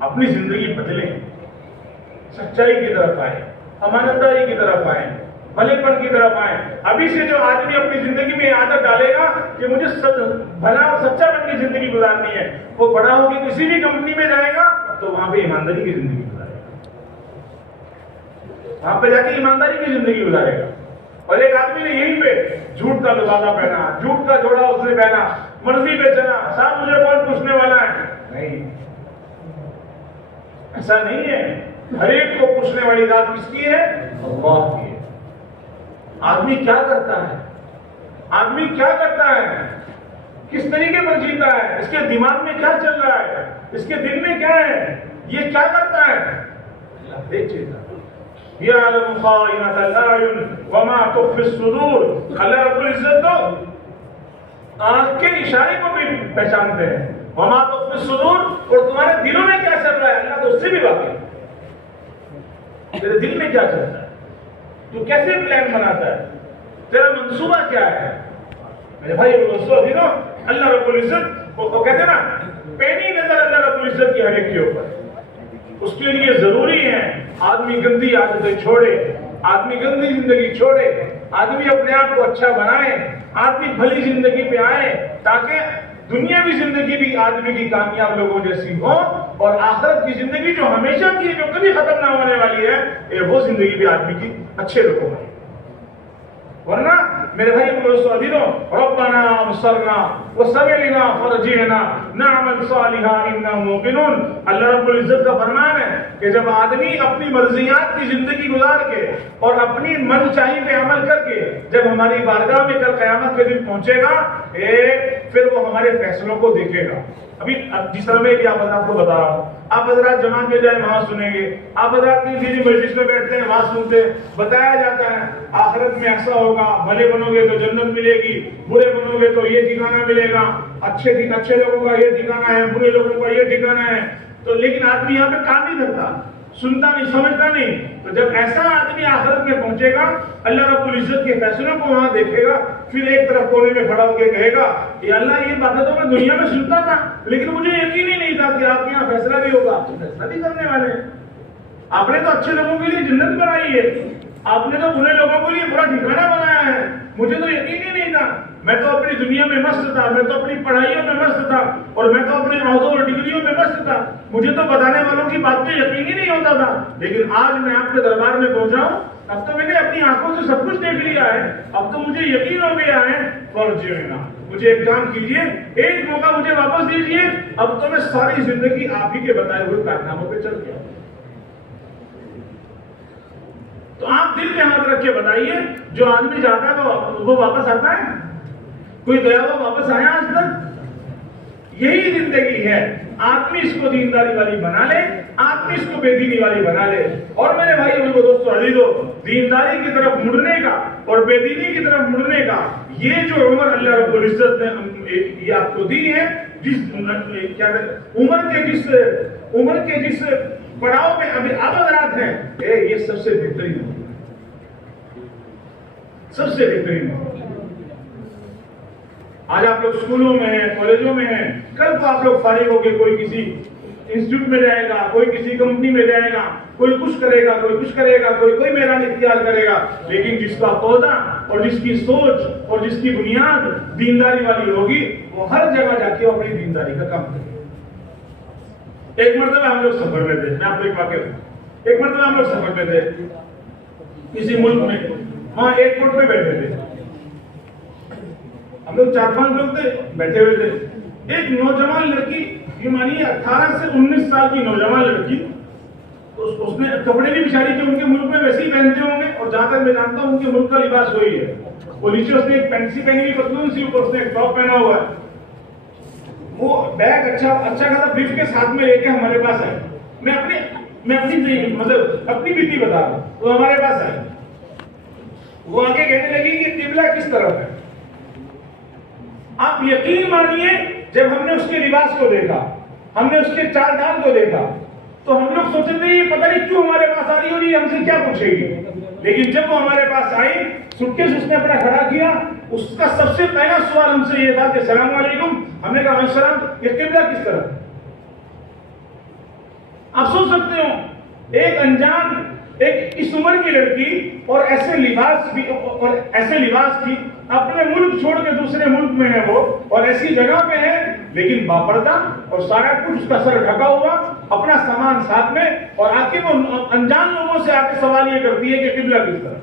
اپنی زندگی بدلیں، سچائی کی طرف آئیں، امانتداری کی طرف آئیں، بھلے پن کی طرف آئیں. ابھی سے جو آدمی اپنی زندگی میں عادت ڈالے گا کہ مجھے بھلا اور سچا بن کی زندگی گزارنی ہے، وہ بڑا ہو کے کسی بھی کمپنی میں جائے گا تو وہاں پہ ایمانداری کی زندگی گزارے گا، وہاں پہ جا کے ایمانداری کی زندگی گزارے گا. اور ایک آدمی نے یہیں پہ جھوٹ کا لبادہ پہنا، جھوٹ کا جوڑا اس نے پہنا، مرضی پہ چلا، صاحب مجھے کون پوچھنے والا ہے؟ نہیں، ایسا نہیں ہے. ہر ایک کو پوچھنے والی ذات کس کی ہے؟ اللہ کی ہے. آدمی کیا کرتا ہے، آدمی کیا کرتا ہے، کس طریقے پر جیتا ہے، اس کے دماغ میں کیا چل رہا ہے، اس کے دل میں کیا ہے، یہ کیا کرتا ہے، اللہ دیکھ چیزا. یعلم خائنۃ الاعین وما تخفی الصدور. اللہ رب العزت تو آنکھ کے اشارے کو بھی پہچانتے ہیں. وما تخفی الصدور، اور تمہارے دلوں میں کیا چل رہا ہے اللہ تو اس سے بھی واقف ہے. تیرے دل میں کیا چلتا ہے، تو کیسے پلان بناتا ہے، تیرا منصوبہ کیا ہے. میرے بھائی دوستو دیکھو، اللہ رب العزت وہ کہتے ہیں نا، پینی نظر اللہ رب العزت کی ہر ایک کے اوپر. اس کے لیے ضروری ہے آدمی گندی عادتیں چھوڑے، آدمی گندی زندگی چھوڑے، آدمی اپنے آپ کو اچھا بنائے، آدمی بھلی زندگی پہ آئے، تاکہ دنیاوی زندگی بھی آدمی کی کامیاب لوگوں جیسی ہو، اور آخرت کی زندگی جو ہمیشہ کی ہے، جو کبھی ختم نہ ہونے والی ہے، وہ زندگی بھی آدمی کی اچھے لوگوں میں. ورنہ میرے بھائی عزیزوں، ربنا ابصرنا وسمعنا فرجعنا نعمل صالحا انا موقنون. اللہ رب العزت کا فرمان ہے کہ جب آدمی اپنی مرضیات کی زندگی گزار کے اور اپنی من چاہی پہ عمل کر کے جب ہماری بارگاہ میں کل قیامت کے دن پہنچے گا، پھر وہ ہمارے فیصلوں کو دیکھے گا. ابھی جس طرح میں بھی آپ حضرات کو بتا رہا ہوں، آپ حضرات جماعت میں جائیں وہاں سنیں گے، آپ حضرات کی دینی مجلس میں بیٹھتے ہیں وہاں سنتے ہیں، بتایا جاتا ہے آخرت میں ایسا ہوگا، بھلے بنو گے تو جنت ملے گی، برے بنو گے تو یہ ٹھکانہ ملے گا، اچھے لوگوں کا یہ ٹھکانہ ہے، برے لوگوں کا یہ ٹھکانہ ہے. تو لیکن آدمی یہاں پہ کام نہیں کرتا، سنتا نہیں، سمجھتا نہیں. تو جب ایسا آدمی آخرت میں پہنچے گا، اللہ رب العزت کے فیصلوں کو وہاں دیکھے گا، پھر ایک طرف کونے میں کھڑا ہو کے کہے گا کہ اللہ یہ باتیں تو میں دنیا میں سنتا تھا، لیکن مجھے یقین ہی نہیں تھا کہ آپ کے یہاں فیصلہ بھی ہوگا. آپ تو فیصلہ بھی کرنے والے ہیں. آپ نے تو اچھے لوگوں کے لیے جنت بنائی ہے، آپ نے تو برے لوگوں کے لیے برا ٹھکانہ بنایا ہے. مجھے تو یقین ہی نہیں تھا، میں تو اپنی دنیا میں مست تھا، میں تو اپنی پڑھائیوں میں مست تھا، اور میں تو اپنے عہدوں اور ڈگریوں میں مست تھا. مجھے تو بتانے والوں کی بات پہ یقین ہی نہیں ہوتا تھا. لیکن آج میں آپ کے دربار میں پہنچا ہوں، اب تو میں نے اپنی آنکھوں سے سب کچھ دیکھ لیا ہے، اب تو مجھے یقین ہو گیا ہے. فرجعنا، مجھے ایک کام کیجئے، ایک موقع مجھے واپس دیجئے، اب تو میں ساری زندگی آپ ہی کے بتائے ہوئے کارناموں پہ چل گیا. تو آپ دل میں ہاتھ رکھ کے بتائیے، جو آدمی جاتا ہے وہ واپس آتا ہے؟ کوئی گیا ہوا واپس آیا آج تک؟ یہی زندگی ہے. آدمی اس کو دینداری والی بنا لے، آدمی اس کو بے دینی والی بنا لے. اور میرے بھائی اور دوستو عزیزو، دینداری کی طرف مڑنے کا اور بے دینی کی طرف مڑنے کا یہ جو عمر اللہ رب العزت نے یہ آپ کو دی ہے، عمر کے جس پڑاؤ میں ابھی آپ حضرات ہیں، یہ سب سے بہترین ہے، سب سے بہترین ہے. آج آپ لوگ اسکولوں میں ہیں، کالجوں میں ہیں، کل کو آپ لوگ فارغ ہو کے کوئی کسی انسٹیٹیوٹ میں جائے گا، کوئی کسی کمپنی میں جائے گا، کوئی کچھ کرے گا، کوئی کچھ کرے گا، کوئی میدان اختیار کرے گا. لیکن جس کا پودا اور جس کی سوچ اور جس کی بنیاد دینداری والی ہوگی، وہ ہر جگہ جا کے اپنی دینداری کا کام کرے گا. ایک مرتبہ ہم لوگ سفر میں تھے، میں آپ کو ایک واقعہ بتاؤں. ایک مرتبہ ہم لوگ سفر میں تھے کسی ملک میں، وہاں ایئرپورٹ پہ بیٹھے تھے. ہم لوگ 4-5 لوگ تھے، بیٹھے ہوئے تھے. ایک نوجوان لڑکی، یہ مانیے 18 سے 19 سال کی نوجوان لڑکی، اس نے کپڑے بھی بیچاری کے ان کے ملک میں ویسے ہی پہنتے ہوں گے، اور جہاں تک میں جانتا ہوں ان کے ملک کا لباس وہی ہے. وہ نیچے اس نے ایک پینٹ سی پہنی ہوئی پتلون سی، اوپر اس نے ایک ٹاپ پہنا ہوا ہے. وہ بیگ اچھا خاصا بریف کے ساتھ میں لے کے ہمارے پاس آئے. میں اپنی مطلب اپنی بیتی بتا رہا ہوں. وہ ہمارے پاس آئے، وہ آگے کہنے لگی کہ قبلہ کس طرف ہے. آپ یقین مانیے، جب ہم نے اس کے لباس کو دیکھا، ہم نے اس کے چال ڈال کو دیکھا، تو ہم لوگ سوچتے تھے یہ پتہ نہیں کیوں ہمارے پاس آ رہی ہو، یہ ہم سے کیا پوچھے گی. لیکن جب وہ ہمارے پاس آئی، سوٹکیس اس نے اپنا کھڑا کیا، اس کا سب سے پہلا سوال ہم سے یہ تھا کہ السلام علیکم. ہم نے کہا علیکم السلام. یہ قبلہ کس طرف ہے؟ آپ سوچ سکتے ہو ایک انجان ایک اس عمر کی لڑکی اور ایسے لباس کی اپنے ملک چھوڑ کے دوسرے ملک میں ہے وہ اور ایسی جگہ پہ ہے لیکن باپردہ اور سارا کچھ اس کا سر ڈھکا ہوا اپنا سامان ساتھ میں اور آ کے وہ انجان لوگوں سے آ کے سوال یہ کرتی ہے کہ قبلہ کس طرف.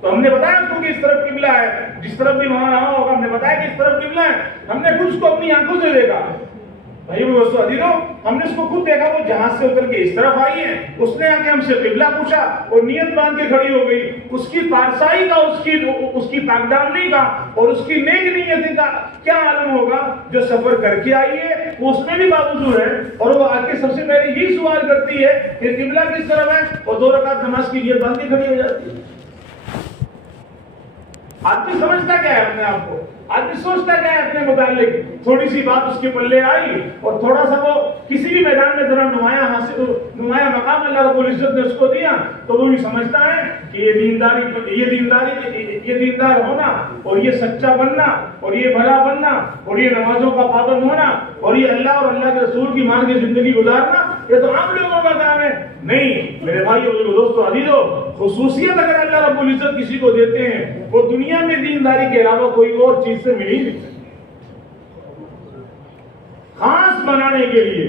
تو ہم نے بتایا اس کو کہ اس طرف قبلہ ہے, جس طرف بھی وہاں رہا ہوگا ہم نے بتایا کہ اس طرف قبلہ ہے. ہم نے خود اس کو اپنی آنکھوں سے دیکھا بھائی دوستو عزیزو, ہم نے اس کو خود دیکھا وہ جہاز سے اتر کے اس طرف آئی ہے, اس نے آ کے ہم سے قبلہ پوچھا اور نیت باندھ کے کھڑی ہو گئی. اس کی پارسائی کا, اس کی پاکدامنی کا اور اس کی نیک نیتی کا کیا عالم ہوگا جو سفر کر کے آئی ہے وہ اس میں بھی باوجود ہے اور وہ آ کے سب سے پہلے یہی سوال کرتی ہے کہ قبلہ کس طرف ہے اور 2 رکعت نماز کی نیت باندھ کے کھڑی ہو جاتی ہے. آدمی سمجھتا کیا ہے اپنے آپ کو, آدمی سوچتا کیا ہے اپنے متعلق. تھوڑی سی بات اس کے پلے آئی اور تھوڑا سا وہ کسی بھی میدان میں ذرا نمایاں مقام اللہ رب العزت نے اس کو دیا تو وہ بھی سمجھتا ہے کہ یہ دیندار ہونا اور یہ سچا بننا اور یہ بھلا بننا اور یہ نمازوں کا پابند ہونا اور یہ اللہ اور اللہ کے رسول کی مان کے زندگی گزارنا یہ تو عام لوگوں کا کام ہے. نہیں میرے بھائی اور دوستو عزیزو, خصوصیت اگر اللہ رب العزت کسی کو دیتے ہیں وہ دنیا میں دینداری کے علاوہ کوئی اور چیز سے مل ہی نہیں سکتی. خاص بنانے کے لیے,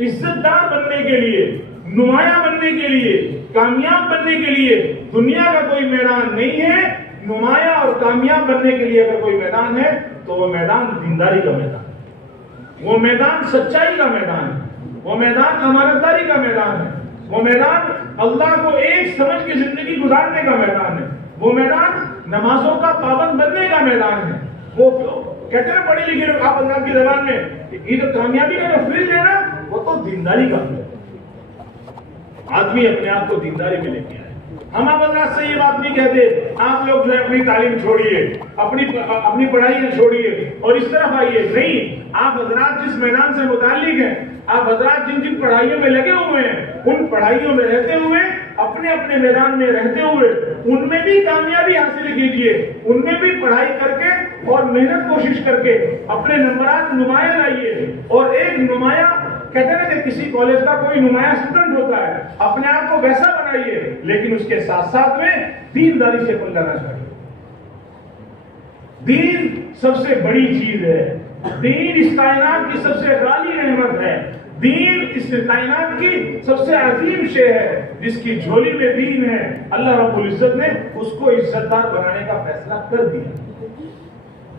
عزت دار بننے کے لیے, نمایاں بننے کے لیے, کامیاب بننے کے لیے دنیا کا کوئی میدان نہیں ہے. نمایاں اور کامیاب بننے کے لیے اگر کوئی میدان ہے تو وہ میدان دینداری کا میدان ہے, وہ میدان سچائی کا میدان ہے, وہ میدان امانتداری کا میدان ہے, وہ میدان اللہ کو ایک سمجھ کے زندگی گزارنے کا میدان ہے, وہ میدان نمازوں کا پابند بننے کا میدان ہے. وہ کہتے ہیں پڑھے لکھے لوگ آپ اللہ کی زبان میں یہ جو کامیابی کا جو فریج ہے نا وہ تو دینداری کا ہے. آدمی اپنے آپ کو دینداری میں لے کے آئے. ہم آپ حضرات سے یہ بات نہیں کہتے آپ لوگ جو ہے اپنی تعلیم چھوڑیے, اپنی پڑھائی چھوڑیے اور اس طرف آئیے. نہیں, آپ حضرات جس میدان سے متعلق ہیں, آپ حضرات جن پڑھائیوں میں لگے ہوئے ہیں ان پڑھائیوں میں رہتے ہوئے اپنے میدان میں رہتے ہوئے ان میں بھی کامیابی حاصل کیجیے, ان میں بھی پڑھائی کر کے اور محنت کوشش کر کے اپنے نمبرات نمایاں لائیے. اور ایک نمایاں کہتے ہیں کہ کسی کالج کا کوئی نمایاں اسٹوڈنٹ ہوتا ہے, اپنے آپ کو ویسا بنائیے لیکن اس کے ساتھ ساتھ میں دینداری سے پلہ نہ چھوڑیے. دین سب سے بڑی چیز ہے, دین اس کائنات کی سب سے غالی نعمت ہے, دین اس کائنات کی سب سے عظیم شے ہے. جس کی جھولی میں دین ہے اللہ رب العزت نے اس کو عزت دار بنانے کا فیصلہ کر دیا.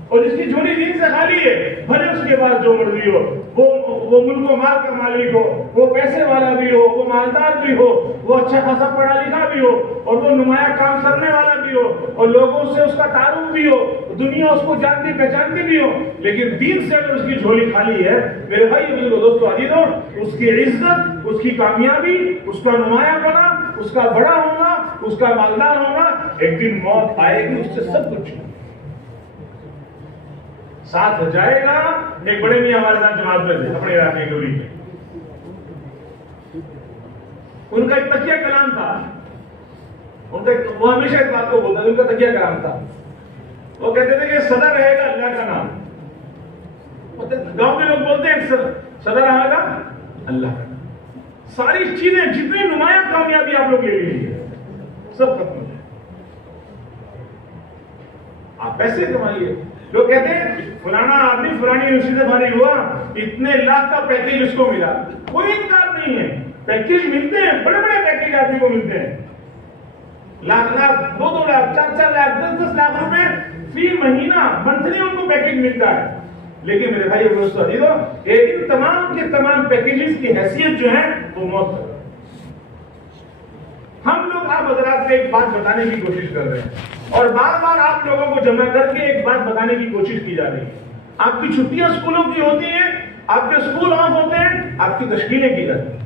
اور جس کی جھولی دین سے خالی ہے بھلے اس کے پاس جو مرضی ہو, وہ ملک و مال کا مالک ہو, وہ پیسے والا بھی ہو, وہ مالدار بھی ہو, وہ اچھا خاصا پڑھا لکھا بھی ہو اور وہ نمایاں کام کرنے والا بھی ہو اور لوگوں سے اس کا تعارف بھی ہو, دنیا اس کو جانتی پہچانتی بھی ہو, لیکن دین سے اگر اس کی جھولی خالی ہے میرے بھائی میرے دوستو عزیزو, اس کی عزت, اس کی کامیابی, اس کا نمایاں بنا, اس کا بڑا ہونا, اس کا مالدار ہونا, ایک دن موت آئے گی اس سے سب کچھ ساتھ جائے گا. ایک بڑے میاں ہمارے ساتھ جماعت میں تھے اپنے علاقے گوری میں, ان کا ایک تکیہ کلام تھا, وہ ہمیشہ اس بات کو بولتا تھا, ان کا تکیہ کلام تھا, وہ کہتے تھے کہ صدر رہے گا اللہ کا نام. گاؤں کے لوگ بولتے ہیں صدر رہے گا اللہ کا نام. ساری چیزیں جتنی نمایاں کامیابی آپ لوگ لے لیجیے سب ختم ہو جائے. آپ پیسے کمائیے. لوگ کہتے ہیں فلانا آدمی فلانی یونیورسٹی سے فارغ ہوا, اتنے لاکھ کا پیکیج اس کو ملا. کوئی انکار نہیں ہے, پیکیج ملتے ہیں, بڑے بڑے پیکیج آدمی کو ملتے ہیں, لاکھ لاکھ, 2-2 لاکھ, 4-4 لاکھ, 10-10 لاکھ روپے فی مہینہ منتھلی ان کو پیکیج ملتا ہے. لیکن میرے بھائی دوستو عزیزو, ان تمام کے تمام پیکیجز کی حیثیت جو ہے وہ موت ہے. ہم لوگ آپ حضرات سے ایک بات بتانے کی کوشش کر رہے ہیں اور بار بار آپ لوگوں کو جمع کر کے ایک بات بتانے کی کوشش کی جا رہی ہے. آپ کی چھٹیاں اسکولوں کی ہوتی ہیں, آپ کے اسکول آف ہوتے ہیں, آپ کی تشکیلیں کی جاتی ہیں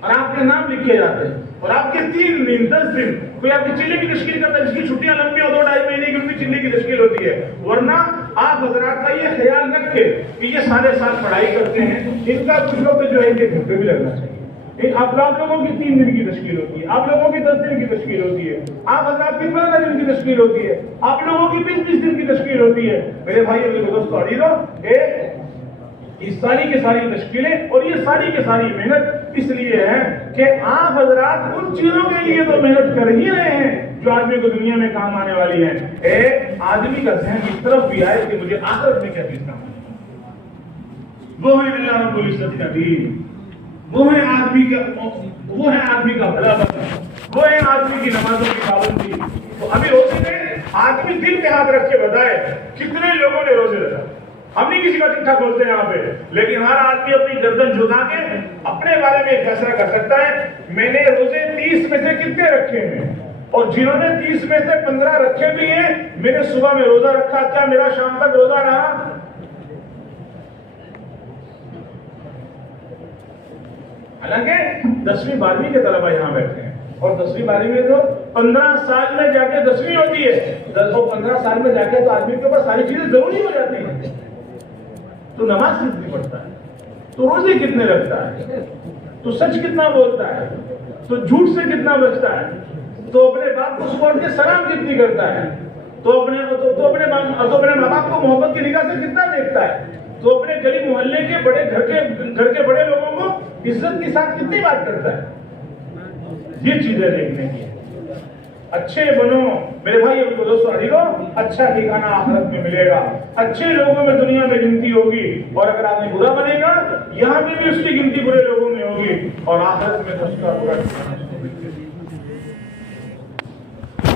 اور آپ کے نام لکھے جاتے ہیں اور آپ کے 3 دن 10 دن کوئی آپ کی چلے کی تشکیل کرتا ہے جس کی چھٹیاں لمبی ہو 2-2.5 مہینے کی ان کی چلے کی تشکیل ہوتی ہے. ورنہ آپ حضرات کا یہ خیال رکھے کہ یہ سارے سال پڑھائی کرتے ہیں, ان کا کچھ لوگ جو ہے ان کے گھنٹے بھی لگنا چاہیے. آپ لوگوں کی 3 دن کی تشکیل ہوتی ہے, آپ لوگوں کی 10 دن کی تشکیل ہوتی ہے, آپ حضرات کی 15 دن کی تشکیل ہوتی ہے, آپ لوگوں کی 20 دن کی تشکیل ہوتی ہے. میرے بھائی اور دوستو عزیزو, یہ ساری کی ساری تشکیلیں اور یہ ساری کی ساری محنت اس لیے ہے کہ آپ حضرات ان چیزوں کے لیے تو محنت کر ہی رہے ہیں جو آدمی کو دنیا میں کام آنے والی ہے. آدمی کا ذہن اس طرف بھی آئے کہ مجھے آخرت میں کیا چیز کام آنے وہ ہے اللہ رب العزت کا دین, وہ ہے آدمی کا بھلا بننا, وہ ہے آدمی کی نمازوں کی پابندی. تو ابھی روزے میں آدمی دل پہ ہاتھ رکھ کے بتائے کتنے لوگوں نے روزے رکھا. ہم نہیں کسی کا چٹھا کھولتے یہاں پہ, لیکن ہر آدمی اپنی گردن جھکا کے اپنے بارے میں فیصلہ کر سکتا ہے میں نے روزے 30 میں سے کتنے رکھے ہیں, اور جنہوں نے 30 میں سے 15 رکھے بھی ہیں, میں نے صبح میں روزہ رکھا, کیا میرا شام تک روزہ رہا؟ حالانکہ 10ویں 12ویں کے طلبہ یہاں بیٹھے ہیں, اور 10ویں 12ویں میں تو 15 سال میں جا کے 10ویں ہوتی ہے. 15 سال میں جا کے تو آدمی کے اوپر ساری چیزیں ضروری ہو جاتی ہیں. تو نماز کتنی پڑھتا ہے, تو روزے کتنے رکھتا ہے, تو سچ کتنا بولتا ہے, تو جھوٹ سے کتنا بچتا ہے, تو اپنے باپ کو صبح اٹھ کے سلام کتنی کرتا ہے, تو اپنے ماں باپ کو محبت کی نگاہ سے کتنا دیکھتا ہے, تو اپنے گلی محلے کے بڑے گھر کے بڑے لوگوں کو عزت کے ساتھ کتنی بات کرتا ہے. یہ چیزیں دیکھنے کی. اچھے بنو میرے بھائی ابو دوستو عزیزو, اچھا ٹھکانہ آخرت میں ملے گا. اچھے لوگوں میں دنیا میں گنتی ہوگی, اور اگر آدمی برا بنے گا یہاں بھی اس کی گنتی برے لوگوں میں ہوگی, اور آخرت میں تو اس کا برا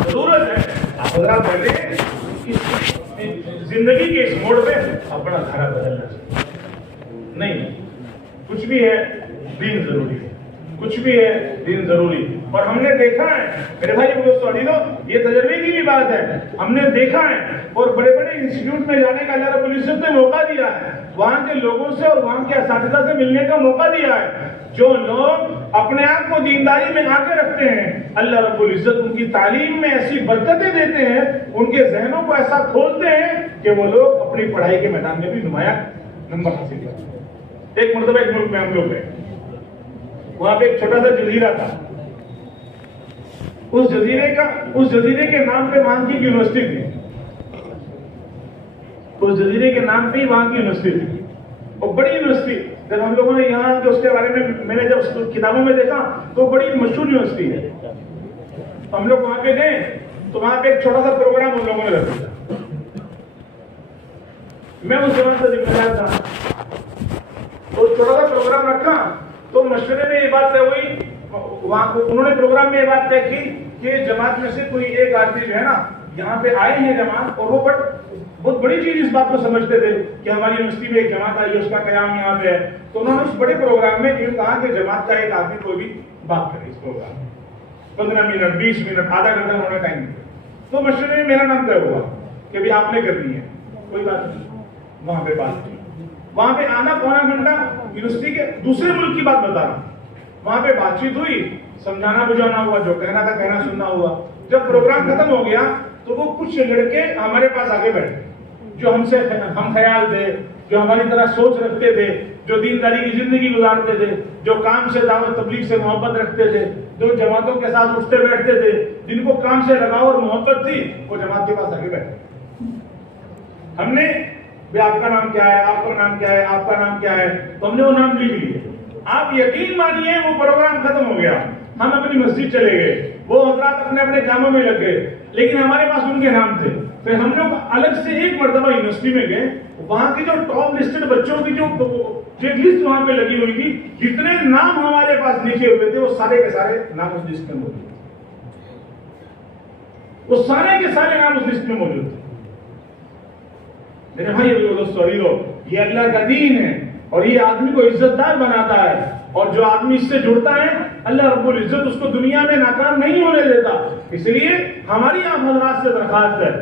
ضرورت ہے. آپ حضرات پہلے زندگی کے اس موڑ پہ اپنا دھارا بدلنا چاہیے. نہیں, کچھ بھی ہے دین ضروری ہے, کچھ بھی ہے دین ضروری. اور ہم نے دیکھا ہے میرے بھائی دوستو عزیزو, یہ تجربے کی بھی بات ہے, ہم نے دیکھا ہے اور بڑے بڑے انسٹیٹیوٹ میں جانے کا اللہ رب العزت نے موقع دیا ہے, وہاں کے لوگوں سے اور وہاں کے اساتذہ سے ملنے کا موقع دیا ہے. جو لوگ اپنے آپ کو دینداری میں آ کے رکھتے ہیں, اللہ رب العزت ان کی تعلیم میں ایسی برکتیں دیتے ہیں, ان کے ذہنوں کو ایسا کھولتے ہیں کہ وہ لوگ اپنی پڑھائی کے میدان میں بھی نمایاں نمبر حاصل کرتے ہیں. ایک مرتبہ ایک ملک میں ہم لوگ گئے, وہاں پہ ایک چھوٹا سا جزیرہ تھا. اس جزیرے کے نام پہ وہاں کی یونیورسٹی تھی. اس جزیرے کے نام پہ ہی وہاں کی یونیورسٹی تھی, اور بڑی یونیورسٹی. جب ہم لوگوں نے یہاں کے اس کے بارے میں نے جب کتابوں میں دیکھا تو بڑی مشہور یونیورسٹی ہے. ہم لوگ وہاں پہ گئے تو وہاں پہ ایک چھوٹا سا پروگرام ہم لوگوں نے رکھ دیا. میں اس زمانے سے ذمہ دار تھا, تو چھوٹا سا پروگرام رکھا تو مشورے میں یہ بات طے ہوئی, انہوں نے پروگرام میں یہ بات طے کی کہ جماعت میں سے کوئی ایک آدمی جو ہے نا یہاں پہ آئے ہیں جماعت, اور وہ بہت بڑی چیز اس بات کو سمجھتے تھے کہ ہماری یونیورسٹی میں ایک جماعت آئی ہے, اس کا قیام یہاں پہ ہے. تو انہوں نے اس بڑے پروگرام میں یہ کہا کہ جماعت کا ایک آدمی کوئی بھی بات کرے اس پروگرام میں, 15 منٹ 20 منٹ آدھا گھنٹہ انہوں نے ٹائم دیا. تو مشورے میں میرا نام طے ہوا کہ بھی آپ نے کرنی ہے, کوئی بات نہیں. وہاں پہ بات کی, وہاں پہ آنا پونا گھنٹہ, یونیورسٹی کے دوسرے ملک کی بات بتا رہا ہوں. وہاں پہ بات چیت ہوئی, سمجھانا بجھانا ہوا, جو کہنا تھا کہنا سننا ہوا. جب پروگرام ختم ہو گیا تو وہ کچھ لڑکے ہمارے پاس آگے بیٹھے جو ہم سے ہم خیال تھے, جو ہماری طرح سوچ رکھتے تھے, جو دینداری کی زندگی گزارتے تھے, جو کام سے دعوت تبلیغ سے محبت رکھتے تھے, جو جماعتوں کے ساتھ اٹھتے بیٹھتے تھے, جن کو کام سے لگاؤ اور محبت تھی, وہ جماعت کے پاس آگے بیٹھے. ہم نے آپ کا نام کیا ہے, آپ کا نام کیا ہے, آپ کا نام کیا ہے, تو ہم نے وہ نام لکھ لیے. آپ یقین مانیے وہ پروگرام ختم ہو گیا, ہم اپنی مسجد چلے گئے, وہ حضرات اپنے اپنے کاموں میں لگ گئے, لیکن ہمارے پاس ان کے نام تھے. پھر ہم لوگ الگ سے ایک مرتبہ یونیورسٹی میں گئے, وہاں کی جو ٹاپ لسٹڈ بچوں کی جو لسٹ وہاں پہ لگی ہوئی تھی, جتنے نام ہمارے پاس لکھے ہوئے تھے وہ سارے کے سارے نام اس لسٹ میں موجود تھے. وہ سارے کے سارے نام اس لسٹ میں موجود تھے. میرے بھائی دوستو عزیزو, یہ اللہ کا دین ہے اور یہ آدمی کو عزت دار بناتا ہے, اور جو آدمی اس سے جڑتا ہے اللہ رب العزت اس کو دنیا میں ناکام نہیں ہونے دیتا. اس لیے ہماری آپ حضرات سے درخواست ہے,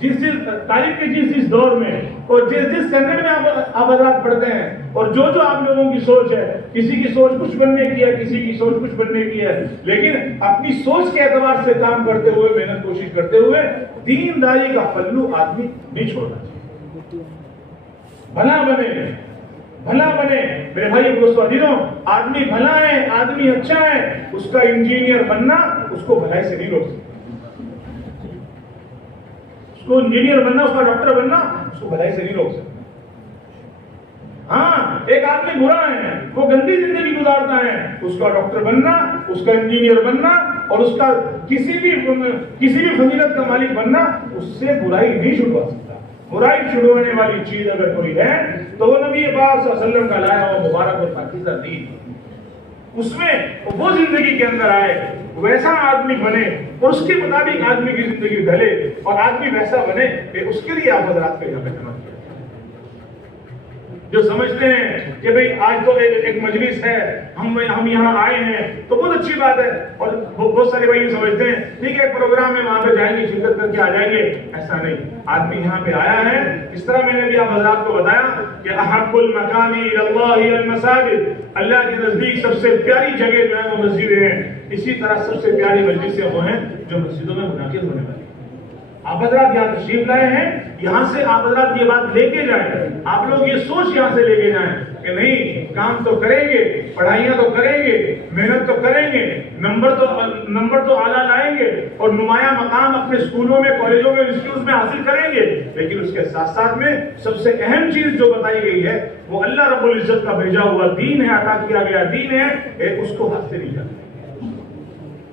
جس تعلیم کے جس دور میں اور جس سٹینڈرڈ میں آپ حضرات پڑھتے ہیں, اور جو آپ لوگوں کی سوچ ہے, کسی کی سوچ کچھ بننے کی ہے, کسی کی سوچ کچھ بننے کی ہے, لیکن اپنی سوچ کے اعتبار سے کام کرتے ہوئے, محنت کوشش کرتے ہوئے دینداری کا پہلو آدمی نہیں چھوڑنا چاہیے. بھلا بنے میرے بھائی دوستو عزیزوں, آدمی بھلا ہے, آدمی اچھا ہے, اس کا انجینئر بننا اس کو بھلائی سے نہیں روک سکتا. اس کو انجینئر بننا, اس کا ڈاکٹر بننا اس کو بھلائی سے نہیں روک سکتا. ہاں ایک آدمی برا ہے، وہ گندی زندگی گزارتا ہے، اس کا ڈاکٹر بننا، اس کا انجینئر بننا اور اس کا کسی بھی فضیلت کا مالک بننا اس سے برائی نہیں چھڑوا سکتا۔ برائی چھڑوانے والی چیز اگر کوئی ہے تو وہ نبی پاک صلی اللہ علیہ وسلم کا لایا ہوا مبارک اور پاکیزہ دین، اس میں وہ زندگی کے اندر آئے، ویسا آدمی بنے اور اس کے مطابق آدمی کی زندگی ڈھلے اور آدمی ویسا بنے کہ اس کے لیے آپ حضرات کا یہاں پہ جمع کیا۔ جو سمجھتے ہیں کہ بھئی آج تو ایک مجلس ہے، ہم یہاں آئے ہیں تو بہت اچھی بات ہے، اور بہت سارے بھائی سمجھتے ہیں ٹھیک ہے پروگرام میں وہاں پہ جائیں گے، شرکت کر کے آ جائیں گے، ایسا نہیں۔ آدمی یہاں پہ آیا ہے، اس طرح میں نے بھی آپ حضرات کو بتایا کہ احب المکان الی اللہ المساجد، اللہ کے نزدیک سب سے پیاری جگہ جو ہے وہ مسجدیں ہیں، اسی طرح سب سے پیاری مجلسیں وہ ہیں جو مسجدوں میں منعقد ہونے والی۔ آپ حضرات یہاں تشریف لائے ہیں، یہاں سے آپ حضرات یہ بات لے کے جائیں، آپ لوگ یہ سوچ یہاں سے لے کے جائیں کہ نہیں کام تو کریں گے، پڑھائیاں تو کریں گے، محنت تو کریں گے، نمبر تو اعلیٰ لائیں گے اور نمایاں مقام اپنے اسکولوں میں، کالجوں میں، انسٹیٹیوٹس میں حاصل کریں گے، لیکن اس کے ساتھ ساتھ میں سب سے اہم چیز جو بتائی گئی ہے وہ اللہ رب العزت کا بھیجا ہوا دین ہے، عطا کیا گیا دین ہے، اس کو ہاتھ سے نہیں جانا۔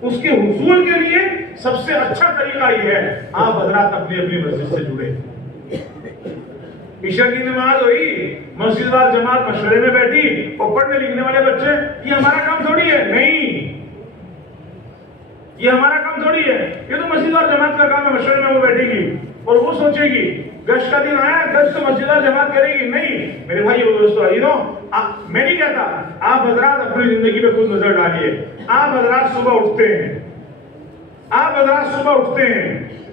اس کے حصول کے لیے سب سے اچھا طریقہ یہ ہے آپ حضرات اپنی اپنی مسجد سے جڑے۔ عشاء کی نماز ہوئی، مسجد وار جماعت مشورے میں بیٹھی اور پڑھنے لکھنے والے بچے، یہ ہمارا کام تھوڑی ہے، نہیں یہ ہمارا کام تھوڑی ہے، یہ تو مسجد وار جماعت کا کام ہے۔ مشورے میں وہ بیٹھے گی اور وہ سوچے گی گشت کا دن آیا، گشت تو مسجد وار جماعت کرے گی، نہیں میرے بھائی اور دوستو عزیزو، میں نہیں کہتا، آپ حضرات اپنی زندگی پہ خود نظر ڈالیے۔ آپ حضرات صبح اٹھتے ہیں،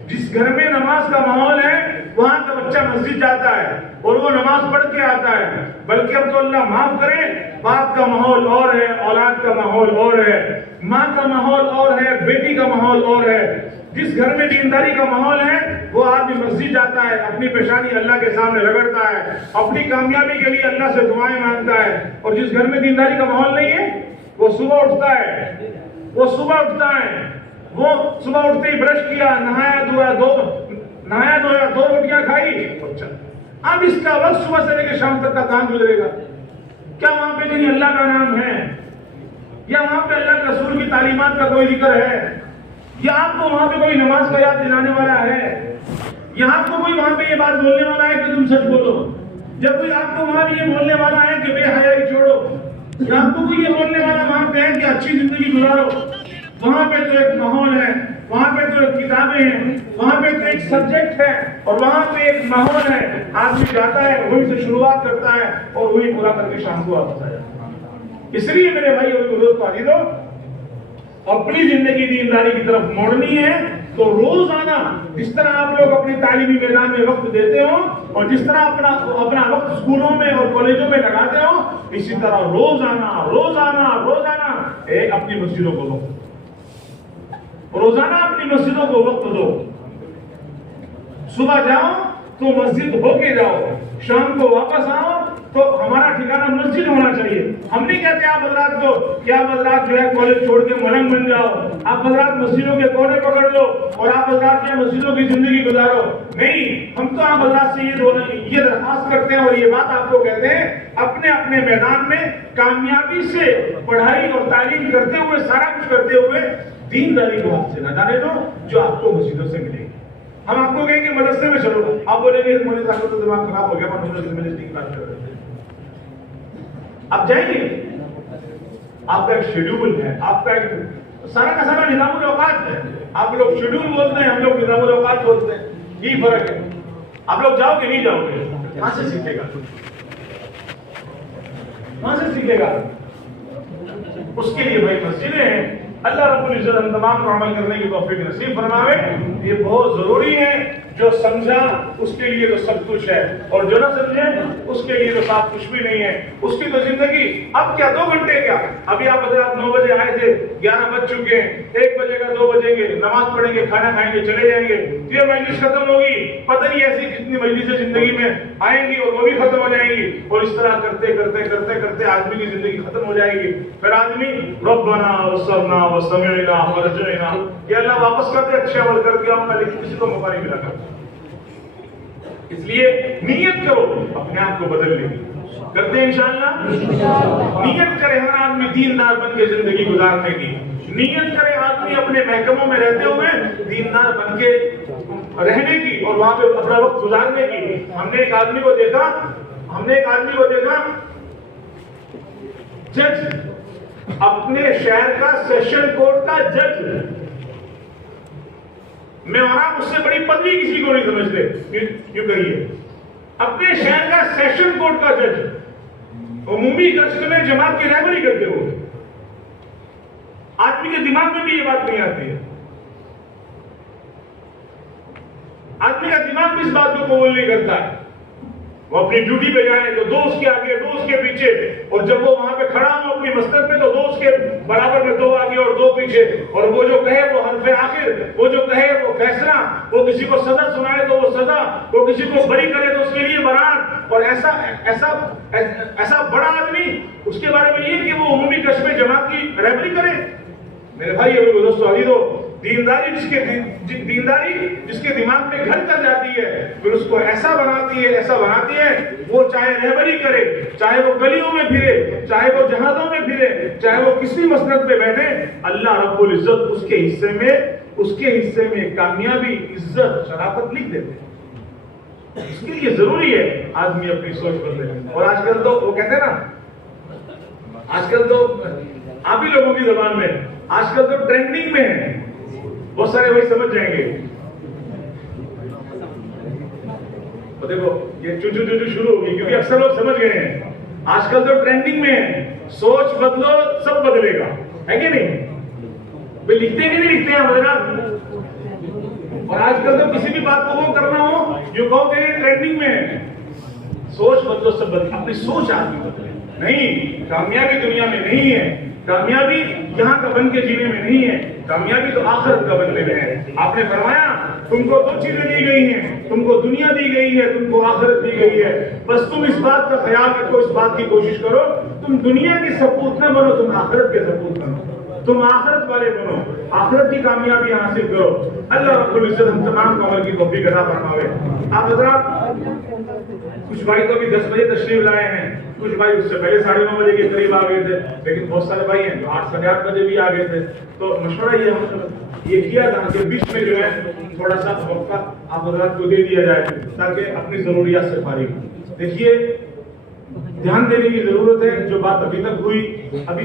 جس گھر میں نماز کا ماحول ہے وہاں کا بچہ مسجد جاتا ہے اور وہ نماز پڑھ کے آتا ہے، بلکہ اب تو اللہ معاف کرے، باپ کا ماحول اور ہے، اولاد کا ماحول اور ہے، ماں کا ماحول اور ہے، بیٹی کا ماحول اور ہے۔ جس گھر میں دینداری کا ماحول ہے وہ آدمی مسجد جاتا ہے، اپنی پیشانی اللہ کے سامنے رگڑتا ہے، اپنی کامیابی کے لیے اللہ سے دعائیں مانگتا ہے، اور جس گھر میں دینداری کا ماحول نہیں ہے وہ صبح اٹھتا ہے، وہ صبح اٹھتے ہی برش کیا، نہایا دھویا، 2 روٹیاں کھائی اور چل۔ اب اس کا وقت صبح سے لے کے شام تک کا کام گزرے گا، کیا وہاں پہ کہیں اللہ کا نام ہے، یا وہاں پہ اللہ کے رسول کی تعلیمات کا کوئی ذکر ہے، یا آپ کو وہاں پہ کوئی نماز کا یاد دلانے والا ہے، یا آپ کو کوئی وہاں پہ یہ بات بولنے والا ہے کہ تم سچ بولو، جب کوئی آپ کو وہاں پہ یہ بولنے والا ہے کہ بے حیائی چھوڑو، یا آپ کو کوئی یہ بولنے والا وہاں پہ ہے کہ اچھی زندگی گزارو، وہاں پہ تو ایک ماحول ہے، وہاں پہ تو ایک کتابیں ہیں، وہاں پہ تو ایک سبجیکٹ ہے اور وہاں پہ ایک ماحول ہے، آدمی جاتا ہے وہیں سے شروعات کرتا ہے اور وہی پورا کر کے شام کو واپس آ جاتا ہے۔ اس لیے میرے بھائی اور دوستو عزیزو، اپنی زندگی دینداری کی طرف موڑنی ہے تو روزانہ جس طرح آپ لوگ اپنے تعلیمی میدان میں وقت دیتے ہو اور جس طرح اپنا وقت اسکولوں میں اور کالجوں میں لگاتے ہو، اسی طرح روزانہ اپنی مسجدوں کو وقت دو، روزانہ اپنی مسجدوں کو وقت دو۔ صبح جاؤ تو مسجد ہو کے جاؤ، شام کو واپس آؤ تو ہمارا ٹھکانہ مسجد ہونا چاہیے۔ ہم نہیں کہتے آپ حضرات کو کہ آپ حضرات جو ہے کالج چھوڑ کے ملنگ بن جاؤ، آپ حضرات مسجدوں کے کونے پکڑ لو اور آپ حضرات جو مسجدوں کی زندگی گزارو، نہیں، ہم تو آپ حضرات سے یہ درخواست کرتے ہیں اور یہ بات آپ کو کہتے ہیں، اپنے اپنے میدان میں کامیابی سے پڑھائی اور تعلیم کرتے ہوئے، سارا کچھ کرتے ہوئے دینداری کو ہاتھ سے نہ جانے دو جو آپ کو مسجدوں سے ملے گی۔ ہم آپ کو کہیں گے مدرسے میں چلو، آپ بولیں گے مولوی صاحب تو دماغ خراب ہو گیا، ہم مدرسے میں کی بات کر رہے ہیں۔ آپ جائیں گے، آپ کا ایک شیڈول ہے، آپ کا ایک سارا کا سارا نظام الاوقات ہے۔ آپ لوگ شیڈول بولتے ہیں، ہم لوگ نظام الاوقات بولتے ہیں، یہی فرق ہے۔ آپ لوگ جاؤ کہ نہیں جاؤ گے، کہاں سے سیکھے گا، کہاں سے سیکھے گا؟ اس کے لیے بھائی مسجدیں ہیں، اللہ رب العزت ہم تمام کو عمل کرنے کی توفیق نصیب فرماوے۔ یہ بہت ضروری ہے، جو سمجھا اس کے لیے تو سب کچھ ہے، اور جو نہ سمجھے اس کے لیے تو ساتھ کچھ بھی نہیں ہے۔ اس کی تو زندگی اب کیا 2 گھنٹے کیا، ابھی آپ حضرات 9 بجے آئے تھے، 11 بج چکے ہیں، 1 بجے گا، 2 بجیں گے، نماز پڑھیں گے، کھانا کھائیں گے، چلے جائیں گے، یہ مجلس ختم ہوگی، پتہ نہیں ایسی کتنی مجلسیں زندگی میں آئیں گی اور وہ بھی ختم ہو جائیں گی، اور اس طرح کرتے کرتے کرتے کرتے آدمی کی زندگی ختم ہو جائے گی۔ پھر آدمی ربنا وصرنا وسمعنا ورجعنا، یہ اللہ واپس کرتے اچھے عمل کر کے آؤں گا، لیکن کسی کو موقع نہیں ملا کرتا۔ اس لیے نیت کرو اپنے آپ کو بدلنے کی، کرتے ہیں انشاءاللہ؟ نیت کرے ہر آدمی دیندار بن کے زندگی گزارنے کی، نیت کرے آدمی اپنے محکموں میں رہتے ہوئے دیندار بن کے رہنے کی اور وہاں پہ اپنا وقت گزارنے کی۔ ہم نے ایک آدمی کو دیکھا جج، اپنے شہر کا سیشن کورٹ کا جج، میں وہاں اس سے بڑی پدوی کسی کو نہیں سمجھتے، کیوں کہیے، اپنے شہر کا سیشن کورٹ کا جج عمومی گشت میں جماعت کی رہبری کرتے ہو۔ آدمی کے دماغ میں بھی یہ بات نہیں آتی ہے، آدمی کا دماغ بھی اس بات کو قبول نہیں کرتا ہے۔ وہ اپنی ڈیوٹی پہ جائیں تو دو اس کے آگے، دو اس کے پیچھے، اور جب وہ وہاں پہ کھڑا ہو اپنی مسند پہ تو دو اس کے برابر میں، دو آگے اور دو پیچھے، اور وہ جو کہے وہ حرف آخر، وہ جو کہے وہ فیصلہ، وہ کسی کو سزا سنائے تو وہ سزا، وہ کسی کو بری کرے تو اس کے لیے برات۔ اور ایسا بڑا آدمی، اس کے بارے میں یہ کہ وہ عمومی گشت میں جماعت کی رہبری کرے۔ میرے بھائی اور دوستو عزیزو، دینداری جس کے دماغ میں گھر کر جاتی ہے، پھر اس کو ایسا بناتی ہے، وہ چاہے رہبری کرے، چاہے وہ گلیوں میں پھرے، چاہے وہ جہازوں میں پھرے، چاہے وہ کسی مسند پہ بیٹھے، اللہ رب العزت اس کے حصے میں کامیابی، عزت، شرافت لکھ دیتے ہیں۔ اس کے لیے ضروری ہے آدمی اپنی سوچ بدلے۔ اور آج کل تو وہ کہتے ہیں نا، آج کل تو آپ ہی لوگوں کی زبان میں، آج کل تو ٹرینڈنگ میں ہے، بہت سارے بھائی سمجھ جائیں گے۔ تو دیکھو یہ چو شروع ہوگی، کیونکہ اکثر لوگ سمجھ گئے ہیں۔ آج کل تو ٹرینڈنگ میں ہے، سوچ بدلو سب بدلے گا، ہے کہ نہیں؟ بھائی لکھتے کہ نہیں لکھتے ہیں حضرات؟ اور آج کل تو کسی بھی بات کو وہ کرنا ہو جو کہو کہ یہ ٹرینڈنگ میں ہے، سوچ بدلو سب بدلے، اپنی سوچ آدمی بدلے۔ نہیں، کامیابی دنیا میں نہیں ہے، کامیابی یہاں کا بن کے جینے میں نہیں ہے، کامیابی تو آخرت کا بننے میں ہے۔ آپ نے فرمایا تم کو دو چیزیں دی گئی ہیں، تم کو دنیا دی گئی ہے، تم کو آخرت دی گئی ہے، بس تم اس بات کا خیال رکھو، اس بات کی کوشش کرو تم دنیا کے سپوت نہ بنو، تم آخرت کے سپوت بنو، تم آخرت والے بنو، آخرت کی کامیابی حاصل کرو۔ اللہ رب العزت ہم تمام کو عمل کی توفیق عطا فرماوے۔ آپ حضرات، کچھ بھائی تو ابھی 10 بجے تشریف لائے ہیں، کچھ بھائی اس سے پہلے 9:30 بجے کے قریب آ گئے تھے، لیکن بہت سارے بھائی ہیں جو 8 ساڑھے 8 بجے بھی آ گئے تھے۔ تو مشورہ یہ کیا تھا کہ بیچ میں جو ہے تھوڑا سا وقفہ آپ حضرات کو دے دیا جائے تاکہ اپنی ضروریات سے فارغ ہوں۔ دیکھیے، دھیان دینے کی ضرورت ہے، جو بات ابھی تک ہوئی ابھی